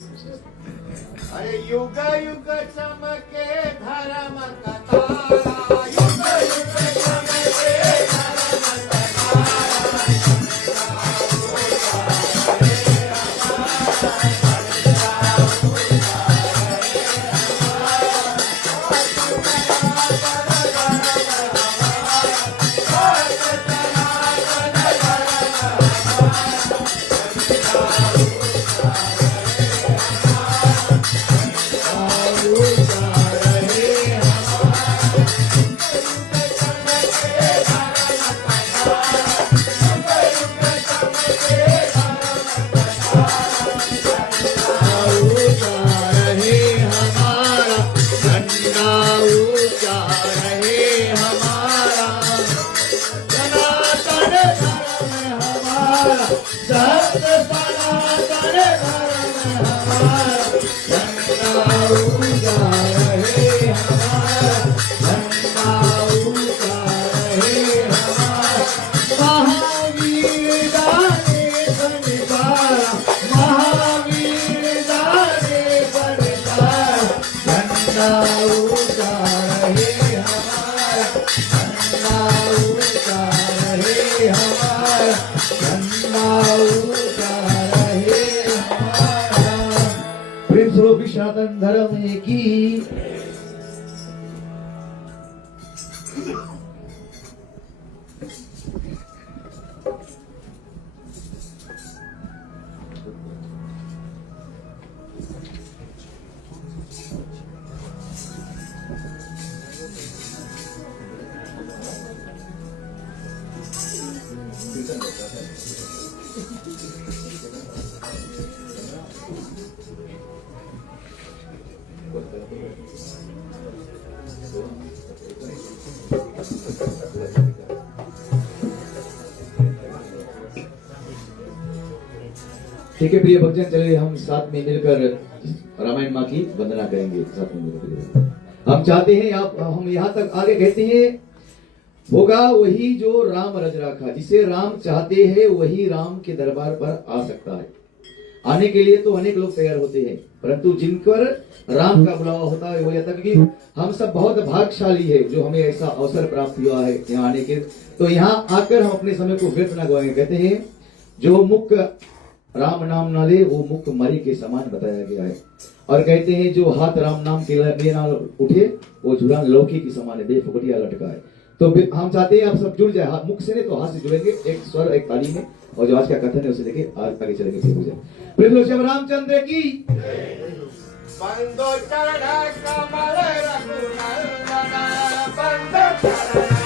अरे युग युग चमके धर्म कथा, युग युग चमके धर्म सनातन धर्म की। ठीक है प्रिय भक्तजन, चलिए हम साथ में मिलकर रामायण माँ की वंदना करेंगे। साथ में मिलकर हम चाहते हैं हम यहाँ तक आगे कहते हैं, होगा वही जो राम रज रखा, जिसे राम चाहते हैं वही राम के दरबार पर आ सकता है। आने के लिए तो अनेक लोग तैयार होते हैं, परंतु जिन पर राम का बुलावा होता है वो यह तक कि हम सब बहुत भाग्यशाली है जो हमें ऐसा अवसर प्राप्त हुआ है यहाँ आने के। तो यहाँ आकर हम अपने समय को व्यर्थ न गवाएंगे। कहते हैं जो मुख राम नाम ना ले वो मुख मरी के समान बताया गया है। और कहते हैं जो हाथ राम नाम के लिए ना उठे वो जुड़ान लौकी की समान है, बेफुकटिया लटका है। तो हम चाहते हैं आप सब जुड़ जाए, मुख से नहीं तो हाथ से जुड़ेंगे, एक स्वर एक ताली में, और जो आज का कथन है उसे लेके आगे चलेंगे। प्रेम रामचंद्र की। बंदो चरण कमल रघुनंदन, बंदो चरण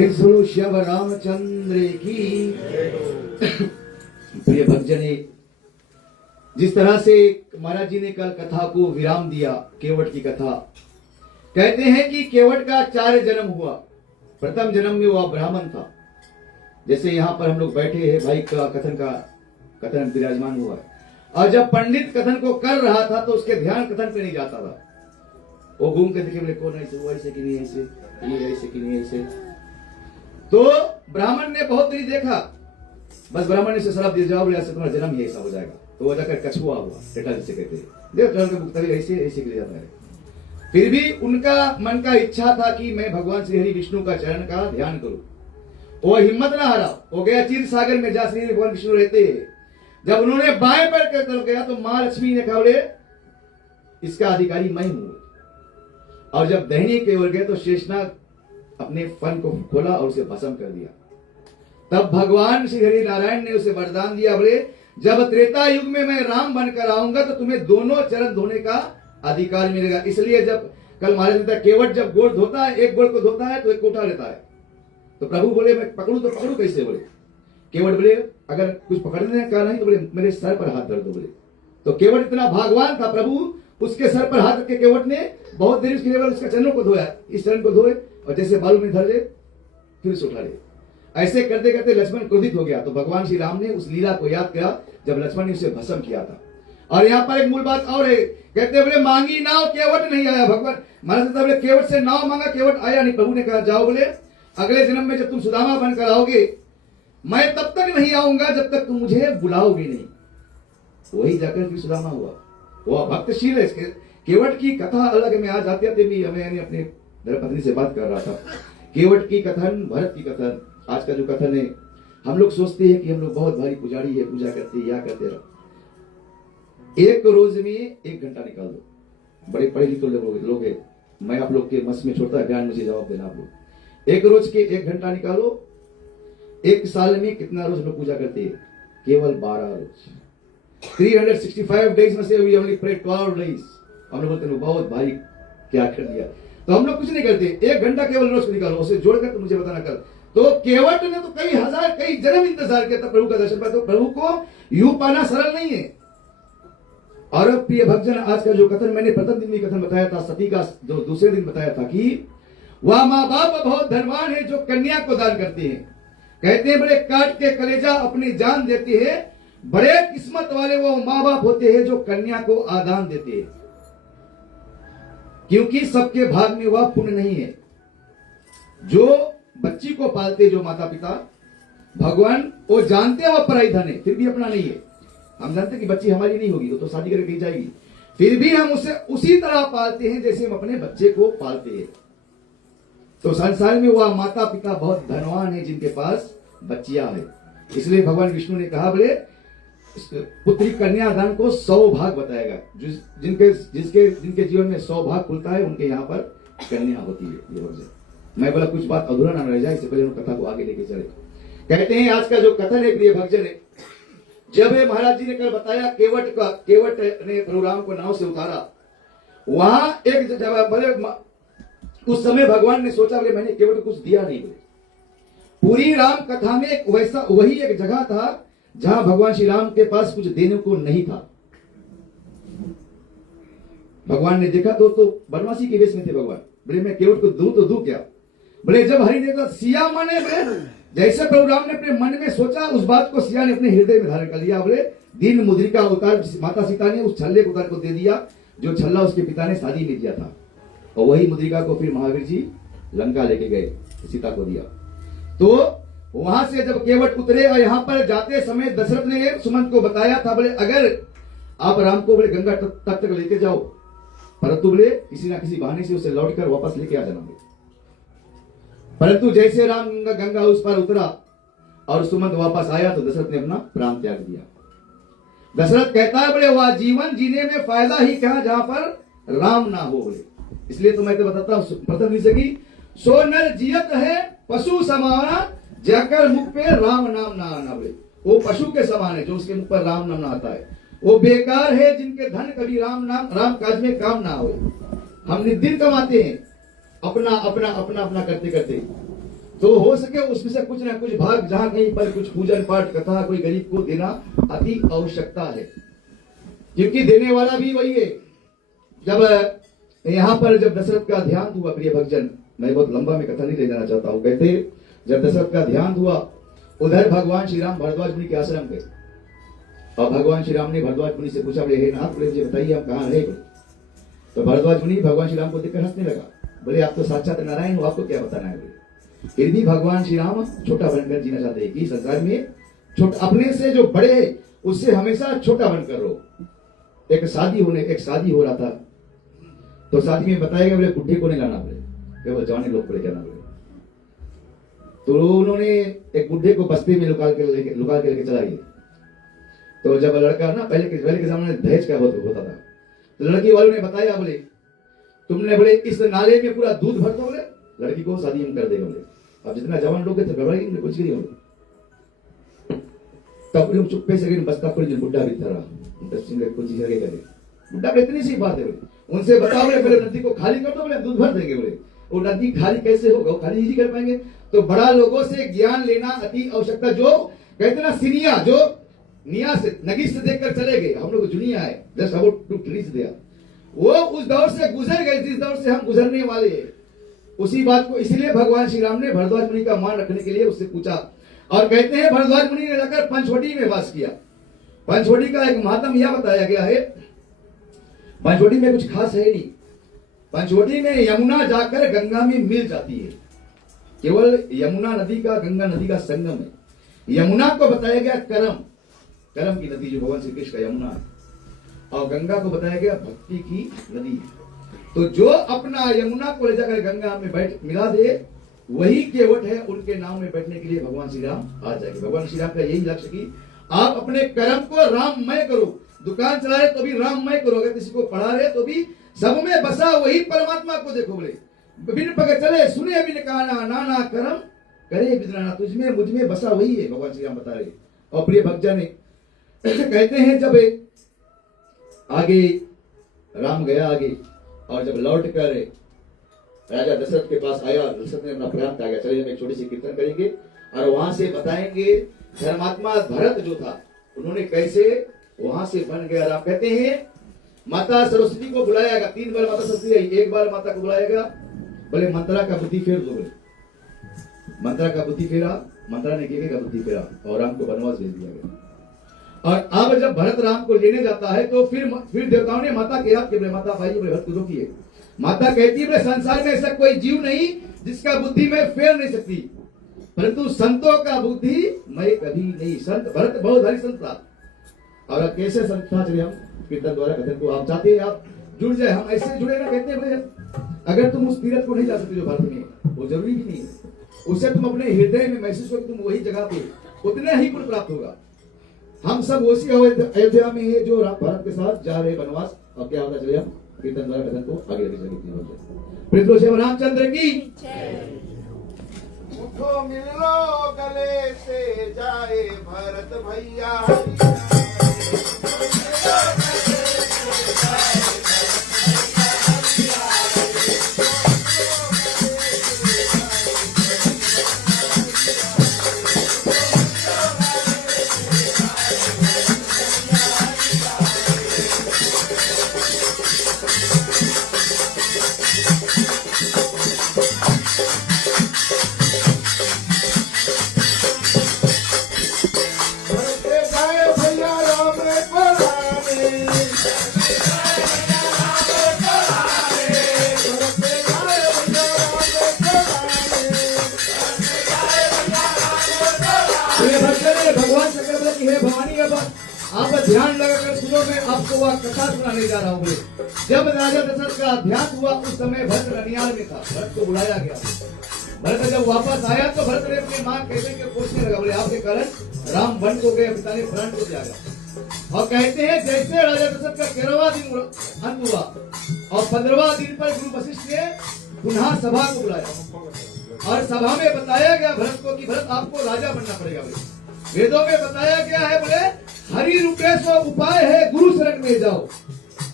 प्रेम सुनो श्याम रामचंद्र की। प्रिय भक्तजन, जिस तरह से महाराज जी ने कल कथा को विराम दिया, केवट की कथा, कहते हैं कि केवट का 4 जन्म हुआ। प्रथम जन्म में वह ब्राह्मण था, जैसे यहाँ पर हम लोग बैठे हैं, भाई का कथन विराजमान हुआ है। और जब पंडित कथन को कर रहा था तो उसके ध्यान कथन पे नहीं जाता था, वो घूम के देखे बोले कौन ऐसे, वो ऐसे कि नहीं ऐसे, ये ऐसे कि नहीं ऐसे। तो ब्राह्मण ने बहुत देरी देखा, बस ब्राह्मण ने शराब दे जाओ, बोले ऐसे तुम्हारा जन्म ही ऐसा हो जाएगा। तो वो जाकर कछुआ हुआ, टेटा जिसे कहते हैं, देव चरण के मुक्तवी ऐसे ऐसे किया जाता है। फिर भी उनका मन का इच्छा था कि मैं भगवान श्री हरि विष्णु का चरण का ध्यान करूं। वो हिम्मत ना हारा, वो गया क्षीर सागर में जहां श्री भगवान विष्णु रहते हैं। जब उन्होंने बाएं पैर की तरफ गया तो मां लक्ष्मी ने कहा, बोले इसका अधिकारी मैं हूं। और जब दाहिने की ओर गए तो शेषनाग अपने फन को खोला और उसे भस्म कर दिया। तब भगवान श्री हरि नारायण ने उसे वरदान दिया, बोले जब त्रेता युग में मैं राम बनकर आऊंगा तो तुम्हें दोनों चरण धोने का अधिकार मिलेगा। इसलिए जब कल महाराज ने केवट जब गोड़ धोता है, एक गोड़ को धोता है तो एक को उठा लेता है। तो प्रभु बोले मैं पकड़ू तो पकड़ू कैसे? बोले केवट बोले अगर कुछ पकड़ने का नहीं तो बोले मेरे सर पर हाथ धर दो। बोले तो केवट इतना भागवान था, प्रभु उसके सर पर हाथ रख के केवट ने बहुत देर उसके उसका चरणों को धोया, इस चरण को धोए और जैसे बालू में धर ले फिर उसे उठा ले। ऐसे करते करते लक्ष्मण क्रोधित हो गया। तो भगवान श्री राम ने उस लीला को याद किया जब लक्ष्मण ने उसे भस्म किया था। और यहाँ पर एक मूल बात और है, कहते बोले मांगी नाव केवट नहीं आया। भगवान महाराज बोले केवट से नाव मांगा, केवट आया नहीं। प्रभु ने कहा जाओ, बोले अगले जन्म में जब तुम सुदामा बनकर आओगे मैं तब तक नहीं आऊंगा जब तक तुम मुझे बुलाओगे नहीं। वही जाकर फिर सुदामा हुआ। वो भक्तशील है। केवट की कथा अलग है। मैं आज आते आते भी मैंने अपने धर्मपत्नी से बात कर रहा था, केवट की कथन, भरत की कथन, आज का जो कथन है, हम लोग सोचते हैं कि हम लोग बहुत भारी पुजारी है, पूजा करते हैं, या करते रहो। एक रोज में 1 घंटा निकाल दो। बड़े पढ़े लिखे लोग हैं, मैं आप लोग के मस में छोड़ता ज्ञान मुझे जवाब देना। आप लोग एक रोज के 1 घंटा निकालो। 1 साल में कितना रोज लोग पूजा करते हैं? केवल 12 रोज। 365 डेज में से वी ओनली प्रे 12 डेज। हम लोग बोलते हैं बहुत भारी क्या कर दिया। तो हम लोग कुछ नहीं करते, 1 घंटा केवल रोज को निकालो, उसे जोड़कर तो मुझे बताना कर। तो केवट ने तो कई हजार कई जन्म इंतजार किया था प्रभु का दर्शन पाया। तो प्रभु को यूं पाना सरल नहीं है। और प्रिय भक्तजन, आज का जो कथन मैंने प्रथम दिन में कथन बताया था, सती का जो दूसरे दिन बताया था कि वह माँ बाप बहुत धनवान है जो कन्या को दान करते हैं। कहते हैं बड़े काट के कलेजा अपनी जान देते हैं। बड़े किस्मत वाले वो माँ बाप होते हैं जो कन्या को आदान देते हैं, क्योंकि सबके भाग में वह पुण्य नहीं है। जो बच्ची को पालते जो माता पिता, भगवान वो जानते हैं वह पराई धन है, फिर भी अपना नहीं है। हम जानते कि बच्ची हमारी नहीं होगी, तो शादी करके कहीं जाएगी, फिर भी हम उसे उसी तरह पालते हैं जैसे हम अपने बच्चे को पालते हैं। तो संसार में वह माता पिता बहुत धनवान है जिनके पास बच्चियां हैं। इसलिए भगवान विष्णु ने कहा बोले पुत्री कन्यादान को 100 भाग बताएगा। जिनके जीवन में 100 भाग खुलता है उनके यहाँ पर कन्या होती है। ये वजह मैं बोला कुछ बात अधूरा ना रह जाए, इससे पहले कथा को आगे लेके चले। कहते हैं आज का जो कथन है प्रिय भक्तजन है, जब महाराज जी ने कल बताया केवट ने प्रभु राम को नाव से उतारा, वहां एक जगह बोले उस समय भगवान ने सोचा बोले मैंने केवट को कुछ दिया नहीं। बोले पूरी राम कथा में एक वैसा वही एक जगह था जहां भगवान श्री राम के पास कुछ देने को नहीं था। भगवान ने देखा तो बनवासी के वेश में थे भगवान। बोले मैं केवट को दूं तो दूं क्या? बोले जब हरि ने कहा सिया मने जैसे प्रभु राम ने अपने मन में सोचा उस बात को सिया ने अपने हृदय में धारण कर लिया। बोले दीन मुद्रिका उतार माता सीता ने उस छल्ले को उतार को दे दिया जो छल्ला उसके पिता ने शादी में दिया था, और वही मुद्रिका को फिर महावीर जी लंका लेके गए, सीता को दिया। तो वहां से जब केवट उतरे और यहाँ पर जाते समय दशरथ ने सुमंत को बताया था बोले अगर आप राम को बोले गंगा तट तक लेके जाओ, परंतु बोले किसी ना किसी बहाने से उसे लौटकर वापस लेके आ जाना। परंतु जैसे राम गंगा उस पर उतरा और सुमंत वापस आया तो दशरथ ने अपना प्राण त्याग दिया। दशरथ कहता है बोले वह जीवन जीने में फायदा ही क्या जहां पर राम ना हो। बोले इसलिए तो मैं तो बताता हूं प्रथम से कि सो नर जियत है पशु समाना जाकर मुख पे राम नाम ना आना। बोले वो पशु के समान है जो उसके मुख पर राम नाम ना आता है। वो बेकार है जिनके धन कभी राम काज में काम ना हो। हम नित्य कमाते हैं अपना अपना अपना अपना करते करते। तो हो सके उसमें से कुछ ना कुछ भाग जहां कहीं पर कुछ पूजन पाठ कथा कोई गरीब को देना अति आवश्यकता है, क्योंकि देने वाला भी वही है। जब यहाँ पर जब दशरथ का ध्यान हुआ, प्रिय भक्तजन, मैं बहुत लंबा में कथा नहीं ले जाना चाहता हूँ, कहते जब दशरथ का ध्यान हुआ उधर भगवान श्री राम भरद्वाज मुनि के आश्रम गए और भगवान श्री राम ने भरद्वाज मुनि से पूछा, बोले हे नाथ, बोले मुझे बताइए हम कहाँ रहे। तो भरद्वाज मुनि भगवान श्री राम को देखकर हंसने लगा, बोले आप तो साक्षात नारायण हो, आपको क्या बताना है। बोले फिर भी भगवान श्री राम छोटा बनकर जीना चाहते हैं कि संसार में छोटा अपने से जो बड़े है उससे हमेशा छोटा बनकर रहो। एक शादी हो रहा था, तो शादी में बताया गया बोले बुढ़े को नहीं लाना, बोले केवल जवानी लोग को ले जाना। बोले तो उन्होंने एक बुढ़े को बस्ती में लुका के लेके चला गया। तो जब लड़का ना पहले के जमाने में दहेज का बहुत होता था, तो लड़की वालों ने बताया, बोले तुमने बोले इस नाले में पूरा दूध भर दो, बोले लड़की को शादी हम कर देंगे। बोले अब जितना जवान लोग थे घबराएंगे कुछ नहीं होगा। तब चुप्पे से बस्ता पर जो बुढ़ा भी था कुछ करे बुढ़ा इतनी सी बात है, बोले उनसे बताओ, बोले नदी को खाली कर दो, बोले दूध भर देंगे। बोले वो नदी खाली कैसे होगा, खाली ही कर पाएंगे। तो बड़ा लोगों से ज्ञान लेना अति आवश्यकता। जो कहते ना सिनिया जो निया से नगीस से देखकर चले गए, हम लोग जुनिया है just about to reach there, वो उस दौर से गुजर गए जिस दौर से हम गुजरने वाले हैं। उसी बात को इसलिए भगवान श्री राम ने भरद्वाज मुनि का मान रखने के लिए उससे पूछा, और कहते हैं भरद्वाज मुनि ने जाकर पंचवटी में वास किया। पंचवटी का एक महात्म यह बताया गया है, पंचवटी में कुछ खास है नहीं। पंचवटी में यमुना जाकर गंगा में मिल जाती है, केवल यमुना नदी का गंगा नदी का संगम है। यमुना को बताया गया करम की नदी जो भगवान श्री कृष्ण का यमुना है, और गंगा को बताया गया भक्ति की नदी। तो जो अपना यमुना को ले जाकर गंगा में बैठ मिला दे वही केवट है, उनके नाम में बैठने के लिए भगवान श्री राम आ जाएंगे। भगवान श्री राम का यही लक्ष्य कि आप अपने कर्म को राममय करो। दुकान चला रहे तो भी राममय करो, अगर किसी को पढ़ा रहे तो भी सब में बसा वही परमात्मा को देखो। बोले बिन पग चले सुने बिन काना, नाना कर्म करे बिजराना, तुझमें मुझ में बसा वही है, भगवान श्री राम बता रहे। और प्रिय भक्तजन कहते हैं जब आगे राम गया आगे, और जब लौट कर राजा दशरथ के पास आया, दशरथ ने अपना प्रांत आ गया, चलिए हम एक छोटी सी कीर्तन करेंगे और वहां से बताएंगे धर्मात्मा भरत जो था उन्होंने कैसे वहां से बन गया राम। कहते हैं माता सरस्वती को बुलाया गया, 3 बार माता सरस्वती आई, 1 बार माता को बुलाया गया, बोले मंत्रा का बुद्धि फेर दो। बोले मंत्रा का बुद्धि फेरा, मंत्रा ने का बुद्धि फेरा और राम को वनवास भेज दिया गया। और अब जब भरत राम को लेने जाता है तो फिर देवताओं ने माता के याद के माता भाई भरत को रोकिए। माता कहती है संसार में ऐसा कोई जीव नहीं जिसका बुद्धि में फेर नहीं सकती, परंतु संतों का बुद्धि मैं कभी नहीं। संत भरत बहुत भारी संत था, और अब कैसे संत था चलिए हम कीर्तन द्वारा कथन को आप चाहते हैं आप जुड़ जाए, हम ऐसे जुड़े ना। कहते हैं अगर तुम उस तीर्थ को नहीं जा सकते जो भारत में, वो जरूरी भी नहीं है, उसे तुम अपने हृदय में महसूस करो, तुम वही जगह पे उतने ही पुण्य प्राप्त होगा। हम सब उसी अयोध्या में है जो भारत के साथ जा रहे वनवास। और क्या होता चलिए हम कीर्तन द्वारा कथन को आगे लेके चलेंगे। श्री रामचंद्र की उठो मिल लो गले से जाए भरत भैया। भगवान शंकर बोले कि हे भवानी अब आप ध्यान लगाकर सुनो, मैं आपको वह कथा सुनाने जा रहा हूँ। जब राजा दशरथ का ध्यान हुआ उस समय भरत रनियाल में था, भरत को बुलाया गया। भरत जब वापस आया तो भरत ने अपनी मां कहते के पूछने लगा, बोले आपके कारण राम वन को गए, पिता ने प्राण को त्यागा। और कहते हैं जैसे राजा दशरथ का 13वां दिन अंत हुआ और 15वां दिन पर गुरु वशिष्ठ ने पुनः सभा को बुलाया और सभा में बताया गया भरत को कि भरत आपको राजा बनना पड़ेगा। वेदों में बताया गया है, बोले हरि रूपेश उपाय है गुरु शरण में जाओ।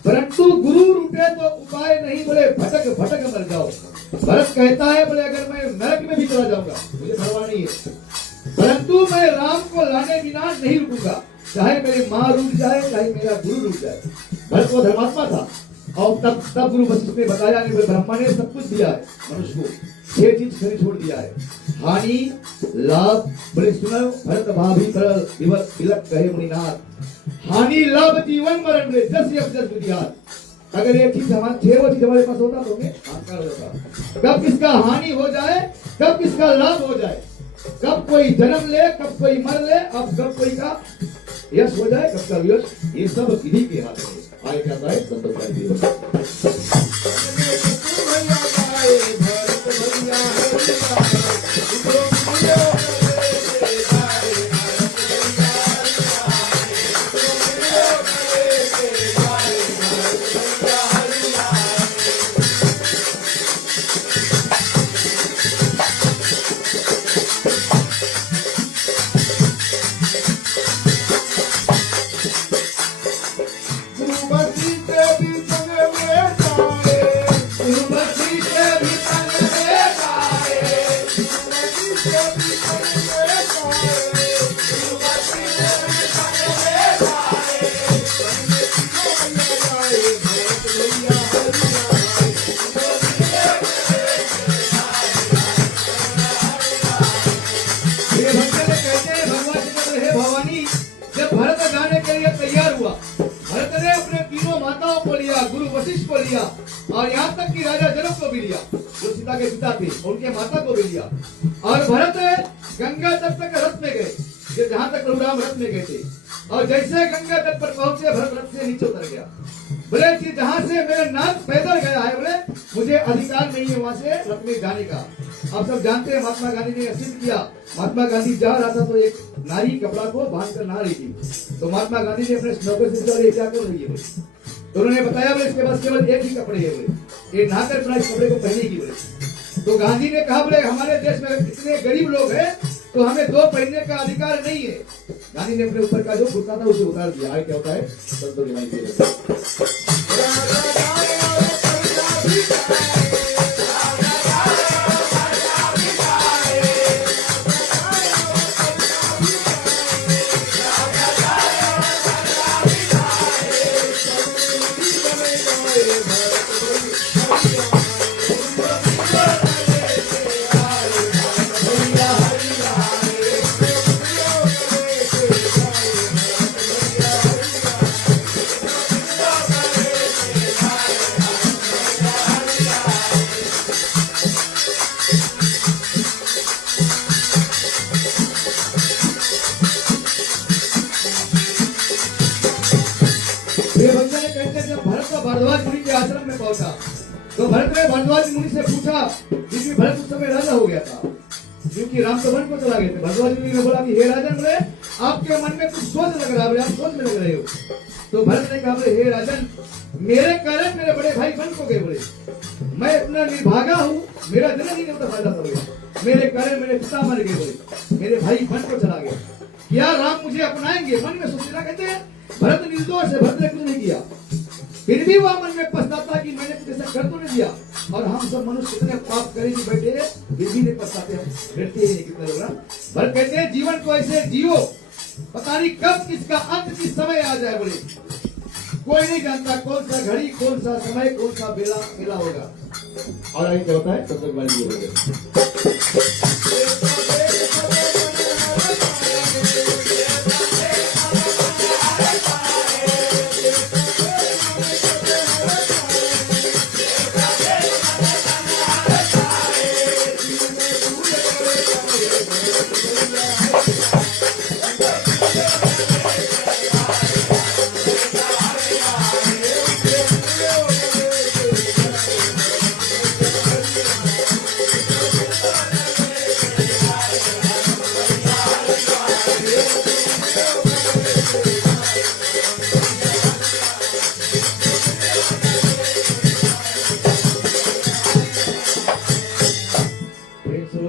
परंतु गुरु रूठे तो उपाय नहीं, बोले भटक भटक मर जाओ। भरत कहता है बोले अगर मैं नरक में भी चला जाऊंगा मुझे परवाह नहीं है, परंतु मैं राम को लाने बिना नहीं रुकूंगा, चाहे मेरी माँ रूठ जाए चाहे मेरा गुरु रूठ जाए। भरत को धर्मात्मा था और तब गुरु वशिष्ठ ने बताया नहीं, बोले ब्रह्मा ने सब कुछ दिया है मनुष्य को, 6 चीज खरी छोड़ दिया है, हानि लाभ, बोले सुनो भरत भाभी पर विलक कहे मुनिनाथ, हानि लाभ जीवन मरण में जस यप जस विद्यात। अगर ये चीज हमारे 6 चीज हमारे पास होता तो हमें आकार होता, कब किसका हानि हो जाए कब किसका लाभ हो जाए, कब कोई जन्म ले कब कोई मर ले, अब कब कोई का यश हो जाए कब का यश, ये सब विधि के हाथ में। आगे क्या है संतोषाई और यहाँ तक कि राजा जनक को भी लिया जो सीता के पिता थे, उनके माता को भी लिया, और भरत गंगा तट तक रथ में गए, जहाँ तक प्रभु राम रथ में गए थे, और जैसे गंगा तट पर पहुंचे भरत रथ से नीचे उतर गया, बोले कि जहाँ से मेरा नाक पैदल गया है, बोले मुझे अधिकार नहीं है वहां से रथ में जाने का। आप सब जानते हैं महात्मा गांधी ने सिद्ध किया, महात्मा गांधी जा रहा था तो एक नारी कपड़ा को बांध कर नहा रही थी, तो महात्मा गांधी ने अपने नौकर से ये क्या कर रही है, तो उन्होंने बताया बोले इसके पास केवल एक ही कपड़े है, बोले ये नहाकर अपना इस कपड़े को पहनेगी बोले। तो गांधी ने कहा बोले हमारे देश में इतने गरीब लोग हैं तो हमें 2 पहनने का अधिकार नहीं है। गांधी ने अपने ऊपर का जो कुर्ता था उसे उतार दिया। आगे क्या होता है भरद्वाज मुनि के आश्रम में पहुंचा तो भरत ने भरद्वाज मुनि से पूछा, क्योंकि भरत उस समय राजा हो गया था, क्योंकि राम तो वन को चला गए थे। भरद्वाज मुनि ने बोला कि हे राजन, बोले आपके मन में कुछ सोच लग रहा है, आप सोच में लग रहे हो। तो भरत ने कहा बोले हे राजन, मेरे कारण मेरे बड़े भाई वन को गए, बोले मैं अपना निर्भागा हूँ, मेरा जन्म ही नहीं होता फायदा हो गया, मेरे कारण मेरे पिता मर गए, बोले मेरे भाई वन को चला गया, क्या राम मुझे अपनाएंगे? मन में सोचना, कहते हैं भरत निर्दोष है, भरत ने कुछ नहीं किया, फिर भी वह मन में पछताता कि मैंने कुछ ऐसा कर तो नहीं दिया। और हम सब मनुष्य कितने पाप करेंगे बैठे फिर भी नहीं पछताते, हम डरते हैं कितने लोग ना। भरत कहते हैं जीवन को ऐसे जियो, पता नहीं कब किसका अंत किस समय आ जाए, बोले कोई नहीं जानता कौन सा घड़ी कौन सा समय कौन सा बेला होगा। और आगे क्या होता है तब तक वाली हो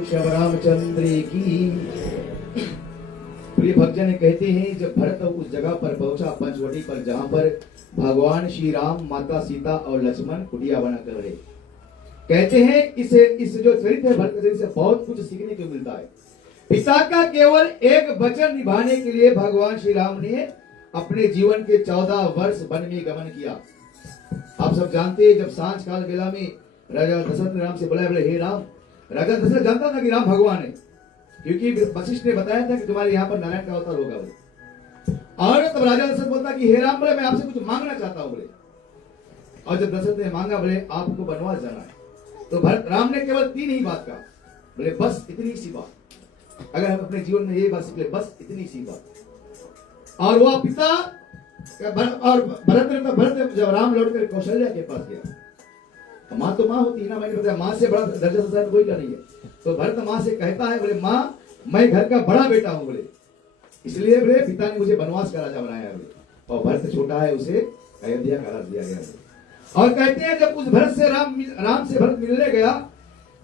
रामचंद्र की प्रिय भक्तजन कहते हैं जब भरत उस जगह पर पहुंचा पंचवटी पर जहां पर भगवान श्री राम, माता सीता और लक्ष्मण कुटिया बना कर रहे, कहते हैं इस जो चरित्र है भरत के चरित्र से बहुत कुछ सीखने को मिलता है। पिता का केवल एक वचन निभाने के लिए भगवान श्री राम ने अपने जीवन के 14 वर्ष वन में गमन किया। आप सब जानते हैं जब सांझ काल बेला में राजा दशरथ ने राम से बोला, बोले हे राम। राजा दशरथ जानता था कि राम भगवान है, क्योंकि वशिष्ठ ने बताया था कि तुम्हारे यहाँ पर नारायण का अवतार होगा बोले। और तब राजा दशरथ बोलता कि हे राम, बोले मैं आपसे कुछ मांगना चाहता हूँ बोले। और जब दशरथ ने मांगा, बोले आपको वनवास जाना है, तो भरत राम ने केवल 3 ही बात कहा, बोले बस इतनी सी बात। अगर हम अपने जीवन में ये बात सीख ले, बस इतनी सी बात। और वह पिता और भरत जब राम लौट कर कौशल्या के पास गया, तो माँ तो माँ होती है ना, मैंने बताया माँ से बड़ा दर्जा संसार कोई का नहीं है। तो भरत माँ से कहता है, बोले माँ मैं घर का बड़ा बेटा हूँ बोले, इसलिए बोले पिता ने मुझे वनवास का राजा बनाया बोले, और भरत छोटा है उसे अयोध्या का राज दिया गया। और कहते हैं जब उस भरत से राम से भरत मिलने गया,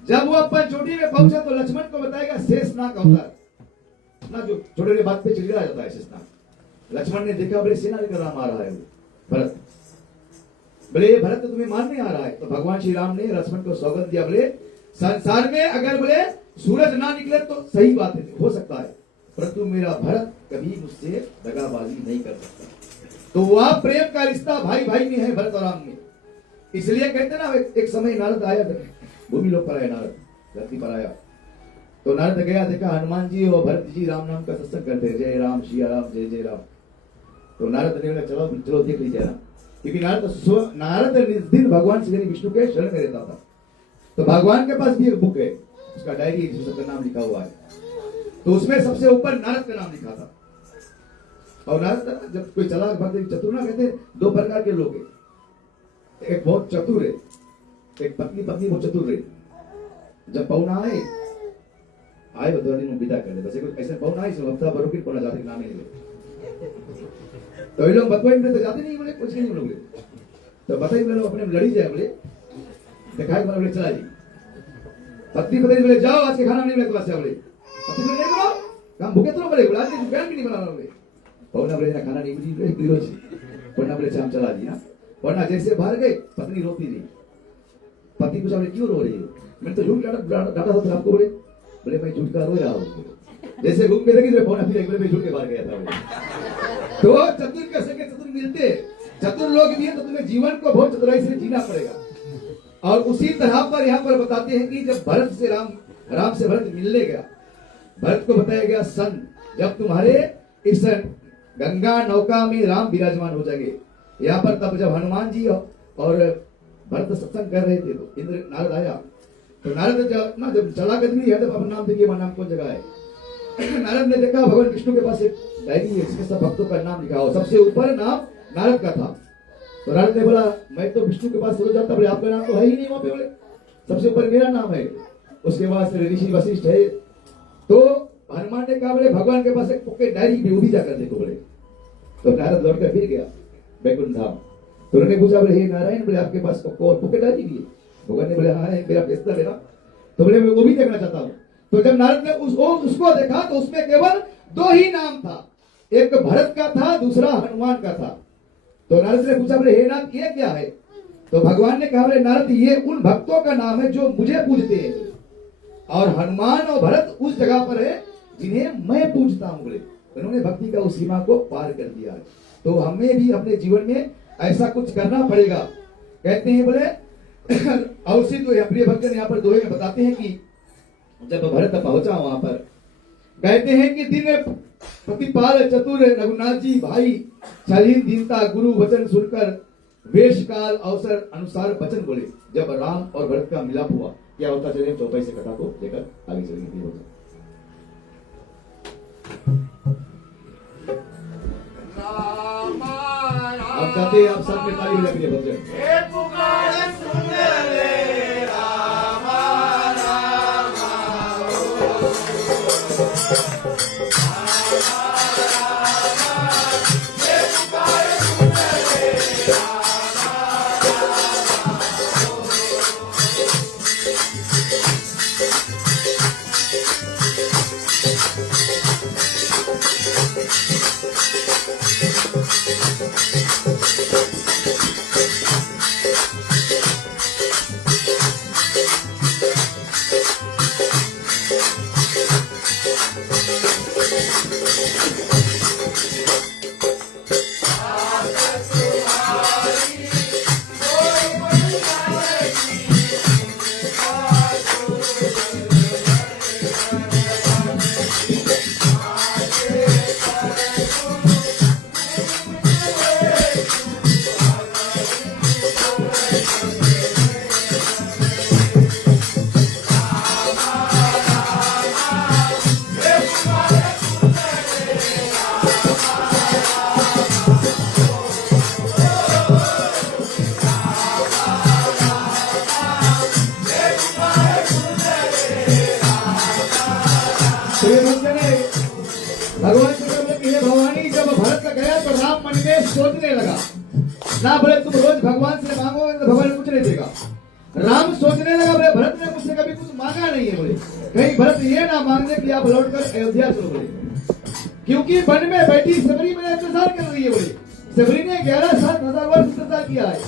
जब वो पंचवटी में पहुंचा तो लक्ष्मण को बताएगा शेषनाग अवतार ना, जो छोटे बात पे चिड़चिड़ा जाता है शेषनाग। लक्ष्मण ने देखा, बोले सेना लेकर राम आ रहा है भरत, बोले ये भरत तुम्हें मारने आ रहा है। तो भगवान श्री राम ने लक्ष्मण को सौगंध दिया, बोले संसार में अगर बोले सूरज ना निकले तो सही बात है, हो सकता है, परंतु मेरा भरत कभी मुझसे दगाबाजी नहीं कर सकता। तो वह प्रेम का रिश्ता भाई भाई में है भरत और राम में। इसलिए कहते ना एक समय नारद आया, भूमि लोक पर आया नारद, धरती पर आया। तो नारद गया, देखा हनुमान जी और भरत जी राम नाम का सत्संग करते, जय राम सिया राम जय जय राम। तो नारद ने बोला चलो चलो देख लीजिए ना, क्योंकि नारद दिन भगवान श्री विष्णु के शरण में रहता था। तो भगवान के पास भी एक बुक है, उसका डायरी जिसमें सबका नाम लिखा हुआ है। तो उसमें सबसे ऊपर नारद का नाम लिखा था। और नारद जब कोई चालाक भक्त चतुर ना, कहते 2 प्रकार के लोग हैं, एक बहुत चतुर है, एक पत्नी बहुत चतुर है। जब पौना आए बदवानी में विदा कर दे, बस एक ऐसे पौना सब हफ्ता भर के पौना जाते नाम ही नहीं। तो ये लोग बतवाई में तो जाते नहीं, बोले कुछ नहीं बोले। तो बताइए बोले अपने लड़ी जाए, बोले दिखाए बोले चला जी। पत्नी बोले जाओ आज के खाना नहीं मिले तुम्हारे, बोले पत्नी बोले नहीं बोलो काम भूखे तो बोले आज दुकान भी नहीं बना बोले। पौना बोले खाना नहीं मिली रोज, पौना बोले हम चला जी। वरना जैसे बाहर गए पत्नी रोती रही। पति पूछा, बोले क्यों रो रही हो? मैंने तो झूठ डाटा था आपको, बोले बोले मैं झूठ का रो रहा हूँ। जैसे घूम के लगी तो पौना फिर मैं झूठ के बाहर गया था। तो चतुर कैसे के चतुर मिलते, चतुर लोग भी है, तो तुम्हें जीवन को बहुत चतुराई से जीना पड़ेगा। और उसी तरह पर यहाँ पर बताते हैं कि जब भरत से राम से भरत मिलने गया, भरत को बताया गया सन जब तुम्हारे इस गंगा नौका में राम विराजमान हो जाएंगे। यहाँ पर तब जब हनुमान जी और भरत सत्संग कर रहे थे तो इंद्र नारद आया। तो नारद जब चला कदमी है, तो अपना नाम देखिए नाम कौन जगह है। नारद ने देखा भगवान विष्णु के पास एक डायरी है जिसमें सब भक्तों का नाम लिखा हो, सबसे ऊपर नाम नारद का था। तो नारद ने बोला मैं तो विष्णु के पास रोज जाता, बोले आपका नाम तो है ही नहीं वहां पे, बोले सबसे ऊपर मेरा नाम है। उसके बाद ऋषि वशिष्ठ है। तो हनुमान ने कहा, बोले भगवान के पास एक पॉकेट डायरी भी, वो भी जाकर देखो बोले। तो नारद लौट कर फिर गया बैकुंठ धाम। तो उन्होंने पूछा, बोले हे नारायण, बोले आपके पास पॉकेट डायरी भी है? भगवान ने बोले हाँ है, मेरा फैसला लेना। तो बोले मैं वो भी देखना चाहता हूँ। तो जब नारद ने उसको देखा तो उसमें केवल 2 ही नाम था, एक भरत का था, दूसरा हनुमान का था। तो नारद ने पूछा, बोले हे नाथ ये क्या है? तो भगवान ने कहा, बोले नारद ये उन भक्तों का नाम है जो मुझे पूजते हैं, और हनुमान और भरत उस जगह पर है जिन्हें मैं पूजता हूँ। बोले उन्होंने भक्ति का उस सीमा को पार कर दिया है। तो हमें भी अपने जीवन में ऐसा कुछ करना पड़ेगा। कहते हैं बोले अवश्य तो प्रिय भक्तन यहाँ पर दोहे में बताते हैं कि जब भरत पहुंचा वहां पर, कहते हैं कि दिन प्रतिपाल चतुर रघुनाथ जी भाई, छलीन दीनता गुरु वचन सुनकर, वेश काल अवसर अनुसार वचन बोले। जब राम और भरत का मिलाप हुआ, क्या होता चले चौपाई से कथा को लेकर आगे चलेंगे। आप चाहते हैं आप सबके ताली बजाएंगे भजन। तो ये भक्त ने भगवान से बोले कि हे भवानी, जब भरत का गया तो राम मन में सोचने लगा। ना बोले तुम रोज भगवान से मांगोगे तो भगवान कुछ नहीं देगा। राम सोचने लगा, बोले भरत ने मुझसे कभी कुछ मांगा नहीं है। बोले कहीं भरत ये ना मांगने कि आप लौटकर अयोध्या चलो। बोले क्योंकि वन में बैठी सबरी मेरा इंतजार कर रही है। बोले सबरी ने 11,000 वर्ष इंतजार किया है।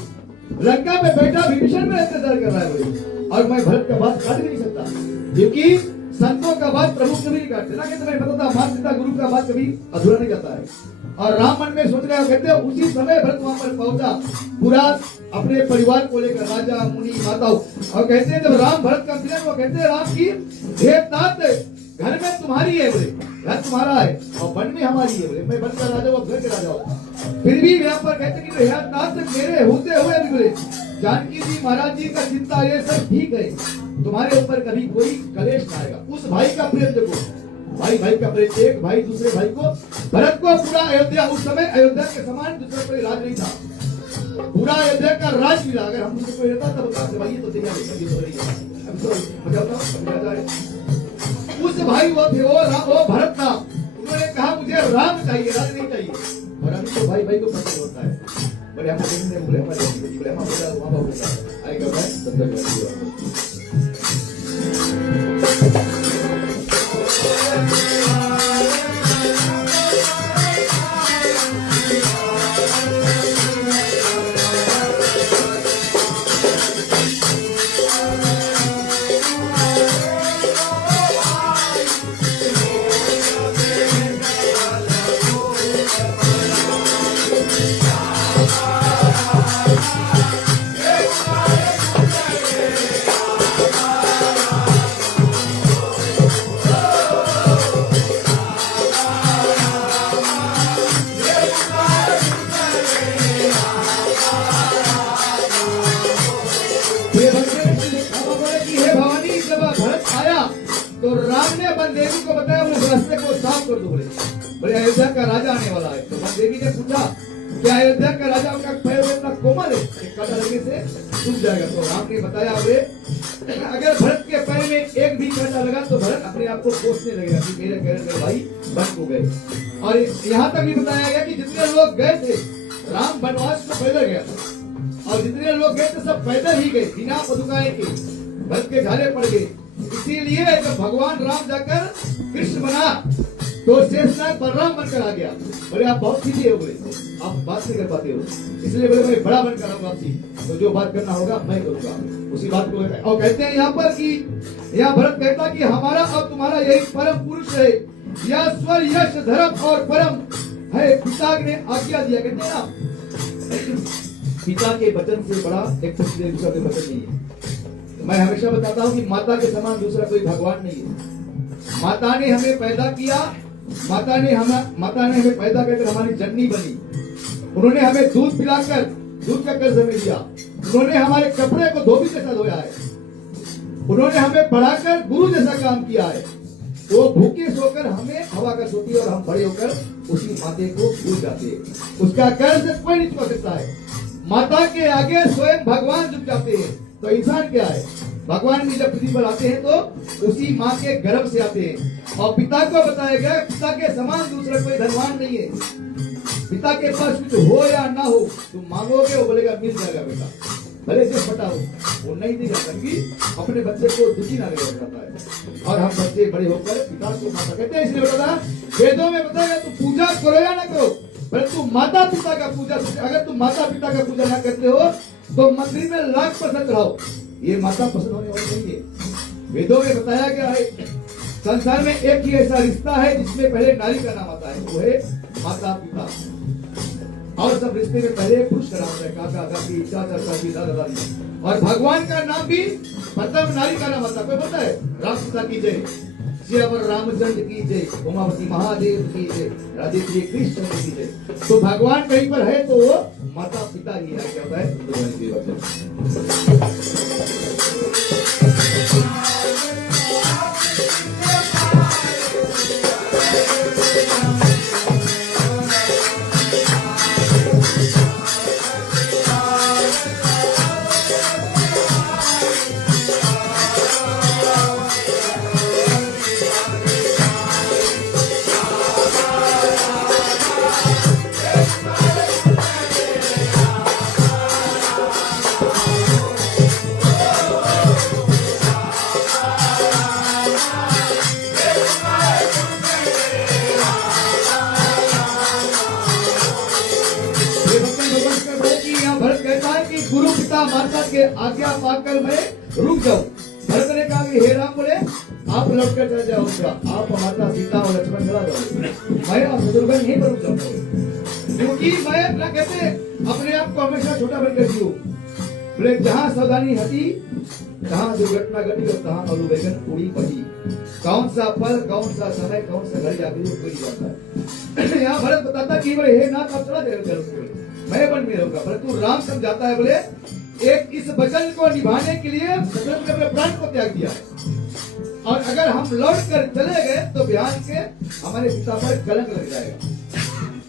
लंका में बैठा विभीषण मेरा इंतजार कर रहा है। बोले और मैं भरत का बात काट नहीं सकता, क्योंकि संतों का बात प्रभु कभी नहीं काटते ना। कि तुम्हें पता था माता पिता गुरु का बात कभी अधूरा नहीं जाता है। और राम मन में सोच रहे हो, कहते हैं उसी समय भरत वहां पर पहुंचा, पूरा अपने परिवार को लेकर, राजा मुनि माताओं। और कहते हैं जब राम भरत का मिलन, वो कहते हैं राम की हे तात, घर में तुम्हारी है। बोले घर तुम्हारा है और वन में हमारी है। बोले मैं वन का राजा हूँ, घर के राजा हूँ। फिर भी यहाँ पर कहते कि हे तात मेरे होते हुए भी। बोले जानकी जी महाराज जी का चिंता ये सब ठीक है, तुम्हारे ऊपर कभी कोई कलेश ना आएगा। उस भाई का प्रेम देखो, भाई भाई का प्रेम, एक भाई दूसरे भाई को। भरत को पूरा अयोध्या, उस समय अयोध्या के समान दूसरा कोई राज नहीं था। पूरा अयोध्या का राज मिला। अगर हम कोई रहता तब बताते भाई ये तो तेरी नहीं हो रही है। अब तो मजा आता है। उस भाई वो थे, वो भरत था। उन्होंने कहा मुझे राम चाहिए, राज नहीं चाहिए। और अभी तो भाई भाई को पसंद होता है। बड़े हम देखने बोले हमारे बोले हम बोला वहां बोला आएगा मैं सब तक तो राम ने वन देवी को बताया उस रास्ते को साफ कर दो। बोले अयोध्या का राजा आने वाला है। तो वन देवी ने पूछा क्या अयोध्या का राजा उनका पैर इतना कोमल है कि कांटा लगने से टूट जाएगा। तो राम ने बताया बोले अगर भरत के पैर में एक भी कांटा लगा तो भरत अपने आप को कोसने लगेगा कि मेरे पैर में भाई बंद हो गए। और यहाँ तक भी बताया गया कि जितने लोग गए थे, राम वनवास को पैदल गया था और जितने लोग गए थे सब पैदल ही गए बिना पदुकाए के। भरत के घाले पड़ गए। इसीलिए जब भगवान राम जाकर कृष्ण बना तो शेषनाग बलराम बनकर आ गया। बोले आप बहुत सीधे हो, बोले आप बात नहीं कर पाते हो, इसलिए बोले मैं बड़ा बनकर आऊंगा आपसी, तो जो बात करना होगा मैं करूंगा। उसी बात को और कहते हैं यहाँ पर कि यहाँ भरत कहता कि हमारा और तुम्हारा यही परम पुरुष है, यह स्वर यश धर्म और परम है, पिता ने आज्ञा दिया। कहते हैं ना पिता के वचन से बड़ा एक दूसरा के वचन नहीं है। मैं हमेशा बताता हूँ कि माता के समान दूसरा कोई भगवान नहीं है। माता ने हमें पैदा किया, माता ने हमें पैदा करके हमारी जननी बनी। उन्होंने हमें दूध पिलाकर दूध का कर्ज हमें दिया। उन्होंने हमारे कपड़े को धोबी जैसा धोया है। उन्होंने हमें पढ़ाकर गुरु जैसा काम किया है। वो भूखे सोकर हमें हवा का सोती और हम बड़े होकर उसी माते को भूल जाते हैं। उसका कर्ज कोई नहीं चुका सकता है। माता के आगे स्वयं भगवान झुक जाते हैं। तो इंसान क्या है, भगवान भी जब पृथ्वी पर आते हैं तो उसी माँ के गर्भ से आते हैं। और पिता को बताया गया पिता के समान दूसरा कोई धनवान नहीं है। पिता के पास कुछ हो या ना हो तुम मांगोगे वो बोलेगा मिल जाएगा बेटा, भले से फटा हो वो नहीं देगा, क्योंकि अपने बच्चे को दुखी ना लगा जाता है। और हम बच्चे बड़े होकर पिता को माता कहते हैं। इसलिए बताया वेदों में बताया तू पूजा करो या ना करो, परंतु माता पिता का पूजा, अगर तुम माता पिता का पूजा ना करते हो तो मंदिर में लाख % रहो, ये माता पसंद होने वाली नहीं है। वेदों में बताया गया है संसार में एक ही ऐसा रिश्ता है जिसमें पहले नारी का नाम आता है, वो है माता पिता। और सब रिश्ते में पहले पुरुष का नाम आता है, काका काकी चाचा चाची दादा दादी। और भगवान का नाम भी प्रथम नारी का नाम आता है। कोई पता है? राम सीता की जय, श्यावर रामचंद्र की जय, उमावती महादेव की जय, राधे श्री कृष्ण की जय। तो भगवान कहीं पर है तो वो माता पिता ही है। क्या होता है? भगवान की वचन। गुरु पिता माता के आज्ञा पाकर मैं रुक जाऊं। भरत ने कहा कि हे राम, बोले आप लौटकर चले जाओ, आप माता सीता और लक्ष्मण चला जाओ, मैं और शत्रुघ्न यहीं पर रुक जाऊंगा, क्योंकि मैं अपना कहते अपने आप को हमेशा छोटा बनकर जीऊं। बोले जहां सावधानी हटी जहां दुर्घटना घटी और तहां अनुवेगन उड़ी पड़ी। कौन सा पल, कौन सा समय, कौन सा घड़ी आखिर कोई नहीं जानता है। यहाँ भरत बताता कि बोले हे नाथ, आप चला जाएगा, मैं वन में रहूंगा। परंतु राम समझाता है, बोले एक इस वचन को निभाने के लिए शत्रुघ्न ने अपने प्राण को त्याग दिया है, और अगर हम लौट कर चले गए तो बिहार के हमारे पिता पर कलंक लग जाएगा।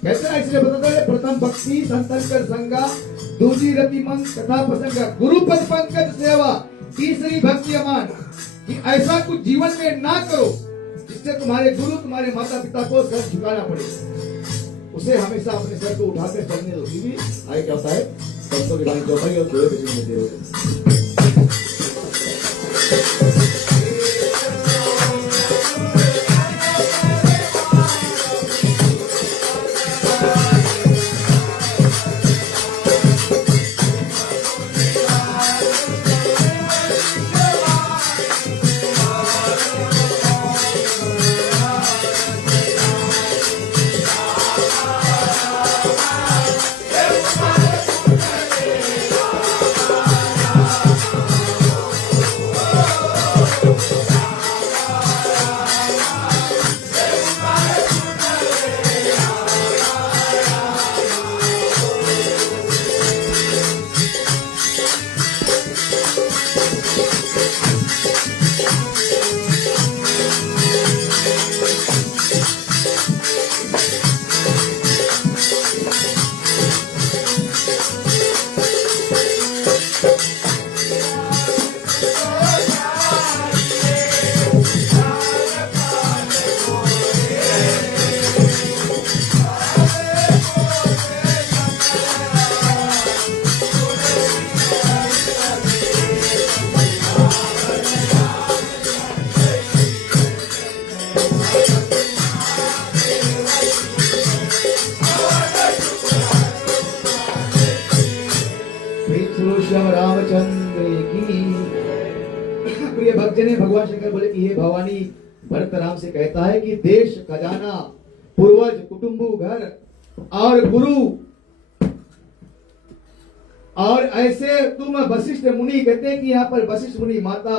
कहते हैं इसलिए बताते हैं, प्रथम भक्ति संतन कर संगा, दूसरी रति मन कथा प्रसंगा, गुरुपद पंकज सेवा, तीसरी भक्ति अमान। कि ऐसा कुछ जीवन में ना करो जिससे तुम्हारे गुरु तुम्हारे माता पिता को सर झुकाना पड़े, उसे हमेशा अपने सर को उठाकर चलने दो। भी आगे क्या होता है? संतों की वाणी चौपाई और जोड़े पे चलने दो। रामचंद्र की। प्रिय भक्तजन, भगवान शंकर बोले कि हे भवानी, भरत राम से कहता है कि देश खजाना, पूर्वज, कुटुंबु, घर और गुरु और ऐसे तुम वशिष्ठ मुनि, कहते हैं कि यहाँ पर वशिष्ठ मुनि, माता,